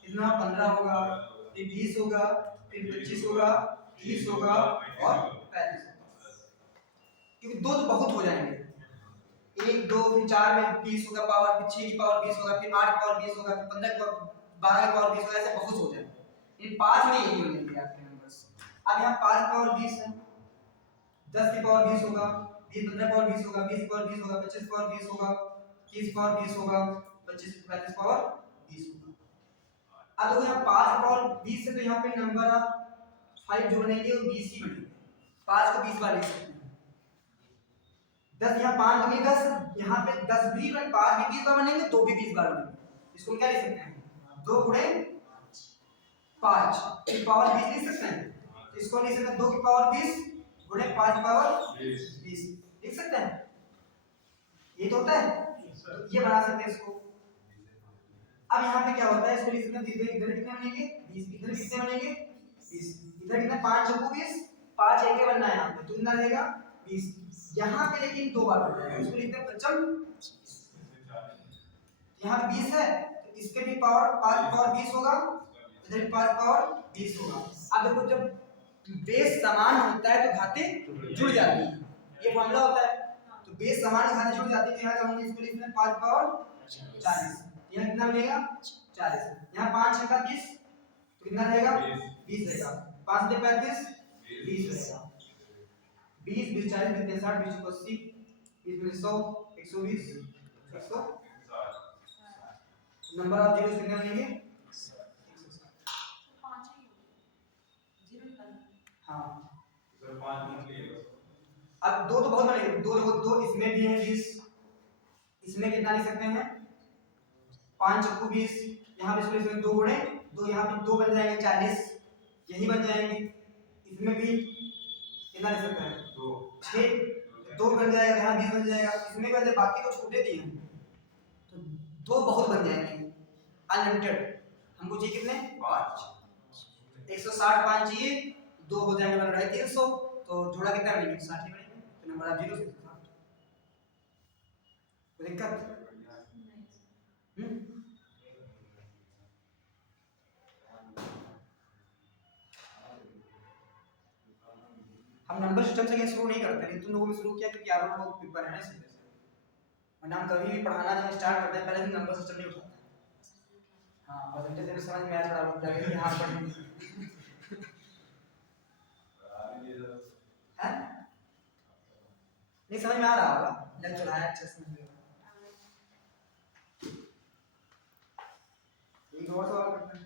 कितना 15 होगा, फिर 20 होगा, फिर 25 होगा, 30 होगा और 35 होगा, क्योंकि दो तो बहुत हो जाएंगे। 1 2 फिर 4 में 20 होगा पावर, फिर 6 की पावर 20 होगा, फिर 8 की पावर 20 होगा, फिर 15 की पावर 12 की पावर 20 होगा, ऐसे बहुत हो जाएंगे। इन 5 में यही मिलेंगे आपके नंबर्स। अब यहाँ 5 की पावर 20 है, 10 की पावर 20 होगा, 20 15 पावर 20 होगा, 20 पावर 20 होगा, 25 पावर 20 होगा, 30 पावर 20 होगा, 25 35 पावर 20 होगा। अब देखो यहाँ 5 पावर 20 है तो यहाँ पे नंबर आप 5 जो बनेंगे वो 20 ही बनेंगे, 5 को 20 बार लिख सकते हैं। 10 यहाँ 5 दूनी 10, यहाँ पे 10 भी 5 भी 20 बार बनेंगे, 2 भी 20 बार बनेंगे। इसको क्या लिख सकते हैं 2 गुणे 5 की पावर 20 लिख सकते हैं, इसको लिख सकते हैं 2 की पावर 20 गुणे 5 की पावर 20 लिख सकते हैं। ये तो होता है, तो ये बना सकते हैं इसको। अब यहाँ पे क्या होता है, इसको लिख सकते हैं इधर कितने बनेंगे 20, इधर कितने बनेंगे 20, इधर कितना 5 चौको 20, 5 एक बनना है यहाँ पे तो कितना रहेगा 20। यहाँ पे लेकिन 2 बार बनता है, इसको लिखते हैं बच्चों यहाँ पे 20 है तो इसके भी पावर 5 पावर 20 होगा, इधर भी 5 पावर 20 होगा। अब देखो जब बेस समान होता है तो घातें जुड़ जाती है, ये फॉर्मूला होता है। तो बेस समान घातें जुड़ जाती है तो यहाँ का हम इसको लिखते हैं 5 पावर 40, यहाँ कितना बनेगा 40, यहाँ 5 है का 20 तो कितना रहेगा 20 रहेगा, 5 से 35 20 रहेगा, 20 20 40 20 60 20 80 20 100 120 160 नंबर ऑफ जीरो कितने बनेंगे 160। हाँ सर 5 मिनट लिए अब 2 तो बहुत बनेंगे, 2 इसमें भी है 20, इसमें कितना लिख सकते हैं 5 चक्कू 20, यहाँ पे इसमें 2 गुणे 2, यहाँ पे 2 बन जाएंगे 40, यही बन जाएंगे। इसमें भी कितना लिख सकते हैं 6, 2 बन जाएगा, यहाँ 20 बन जाएगा, इसमें भी बाकी तो छोटे दिए हैं तो 2 बहुत बन जाएंगे अनलिमिटेड। हमको चाहिए कितने 5, 160 5 चाहिए, 2 हो जाएंगे बन रहा है 300, तो जोड़ा कितना बनेगा 60 ही बनेगा, तो नंबर आप 0 से 60। कोई दिक्कत? हम नंबर सिस्टम से शुरू नहीं करते, लेकिन तुम लोगों ने शुरू किया क्योंकि आप लोगों को पेपर है ना इसलिए। वरना हम कभी भी पढ़ाना जब स्टार्ट करते हैं पहले दिन नंबर सिस्टम नहीं उठाते। हाँ, परसेंटेज से समझ में आया थोड़ा बहुत लगे कि हाँ पढ़ेंगे। हैं? नहीं समझ में आ रहा होगा, जब चढ़ाया अच्छे से समझ में। एक और सवाल करते हैं।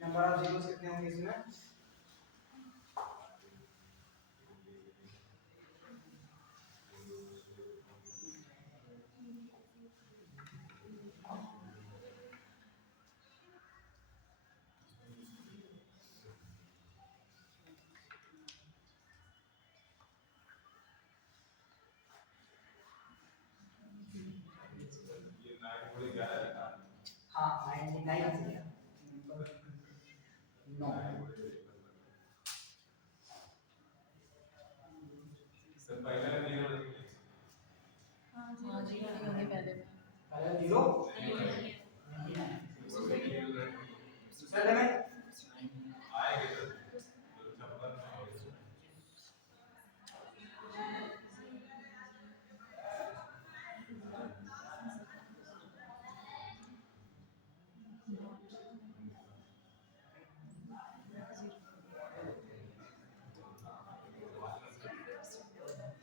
नंबर ऑफ जीरोस कितने होंगे इसमें? हाँ 99 9 सर पहले नहीं हो रही हाँ जी होंगे पहले में। पहले 0 दूसरे में आएगा तो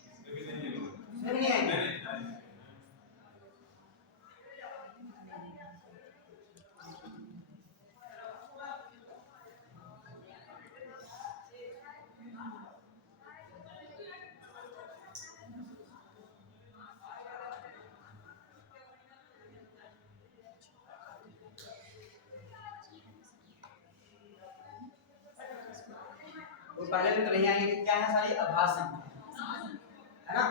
56 नहीं आएंगे। तो पहले में तो नहीं आएंगे कि क्या है सारी अभाज्य संख्या है ना,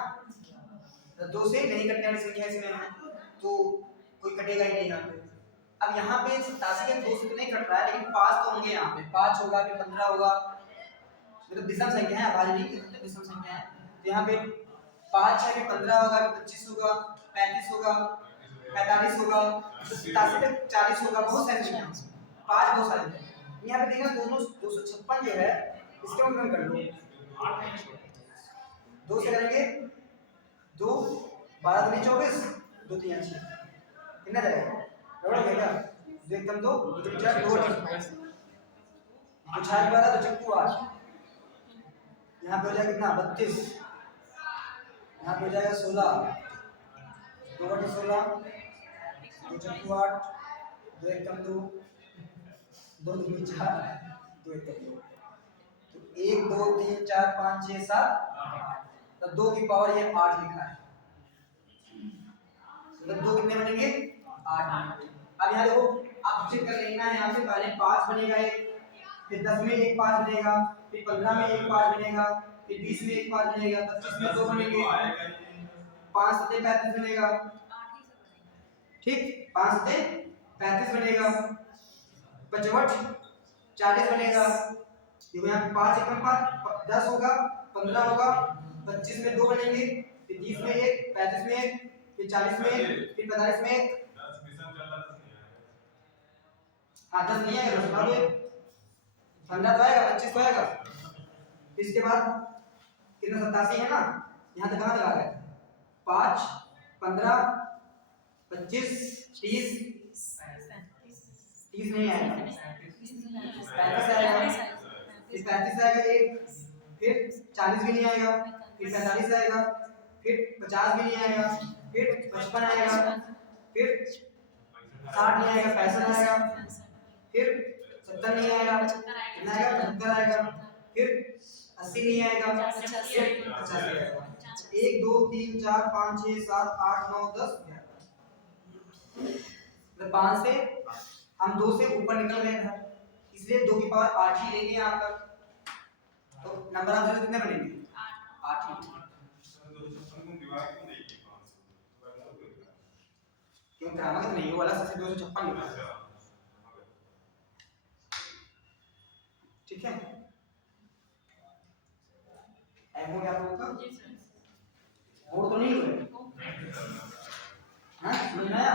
तो 2 से नहीं कटने वाली संख्या इसमें है तो कोई कटेगा ही नहीं यहाँ पे। अब यहाँ पे 87 के 2 से तो नहीं कट रहा है, लेकिन 5 तो होंगे यहाँ पे, 5 होगा फिर 15 होगा, मतलब विषम संख्या है, अभाज्य नहीं कहते विषम संख्या है। तो यहाँ पे 5 है फिर 15 होगा फिर 25 होगा 35 होगा 45 होगा 87 तक 40 होगा, बहुत सारी संख्या 5 बहुत सारे हैं। यहाँ पे देखना दोनों 256 जो है इसका गुणन कर लो 2 से करेंगे 2 12 दूनी 24 2 3 6 कितना जाएगा बराबर हो गया 2 एकदम 2 2 4 2 2 6 12 तो चक्कू 8 यहाँ पे हो जाएगा कितना 32, यहाँ पे हो जाएगा 16 2 बटे 16 2 चक्कू 8 2 एकदम 2 2 दूनी 4 2 एकदम 2 तो 1 2 3 4 5 6 7 8 तो 2 की पावर ये 8 लिखा है, मतलब 2 कितने बनेंगे 8 बनेंगे। अब यहाँ देखो आप चेक कर लेना है, यहाँ से पहले 5 बनेगा एक, फिर 10 में एक 5 बनेगा, फिर 15 में एक 5 बनेगा, फिर 20 में एक 5 बनेगा, 25 में 2 बनेंगे, 5 से 35 बनेगा, ठीक 5 से 35 बनेगा, 55 40 बनेगा, देखो यहाँ 5 एकम 5 10 होगा, 15 होगा, 25 में 2 बनेंगे, फिर 30 में 1, 35 में 1, फिर 40 में 1, फिर 45 में 1, हाँ 10 नहीं आएगा, 10 तो 15 तो आएगा, 25 तो आएगा। फिर इसके बाद कितना 87 है ना, यहाँ तक कहाँ तक आ गया? 5 15 25 30 30 नहीं आएगा, 35 आएगा, फिर 35 आएगा एक, फिर 40 भी नहीं आएगा, फिर 45 आएगा, फिर 50 भी नहीं आएगा, फिर 55 आएगा, फिर 60 नहीं आएगा, 65 आएगा, फिर 70 नहीं आएगा, कितना आएगा? 75 आएगा, फिर 80 नहीं आएगा, फिर 85 आएगा। 1 2 3 4 5 6 7 8 9 10 11। 5 से हम 2 से ऊपर निकल गए थे, इसलिए 2 की पावर 8 ही लेंगे यहाँ पर। तो नंबर ऑफ कितने बनेंगे? 8 ही। क्यों क्रमागत नहीं, वो वाला सबसे 256 लिखा है। ठीक है, एम हो गया आप लोगों का? जी सर। और तो नहीं हुए? हाँ समझ में आया?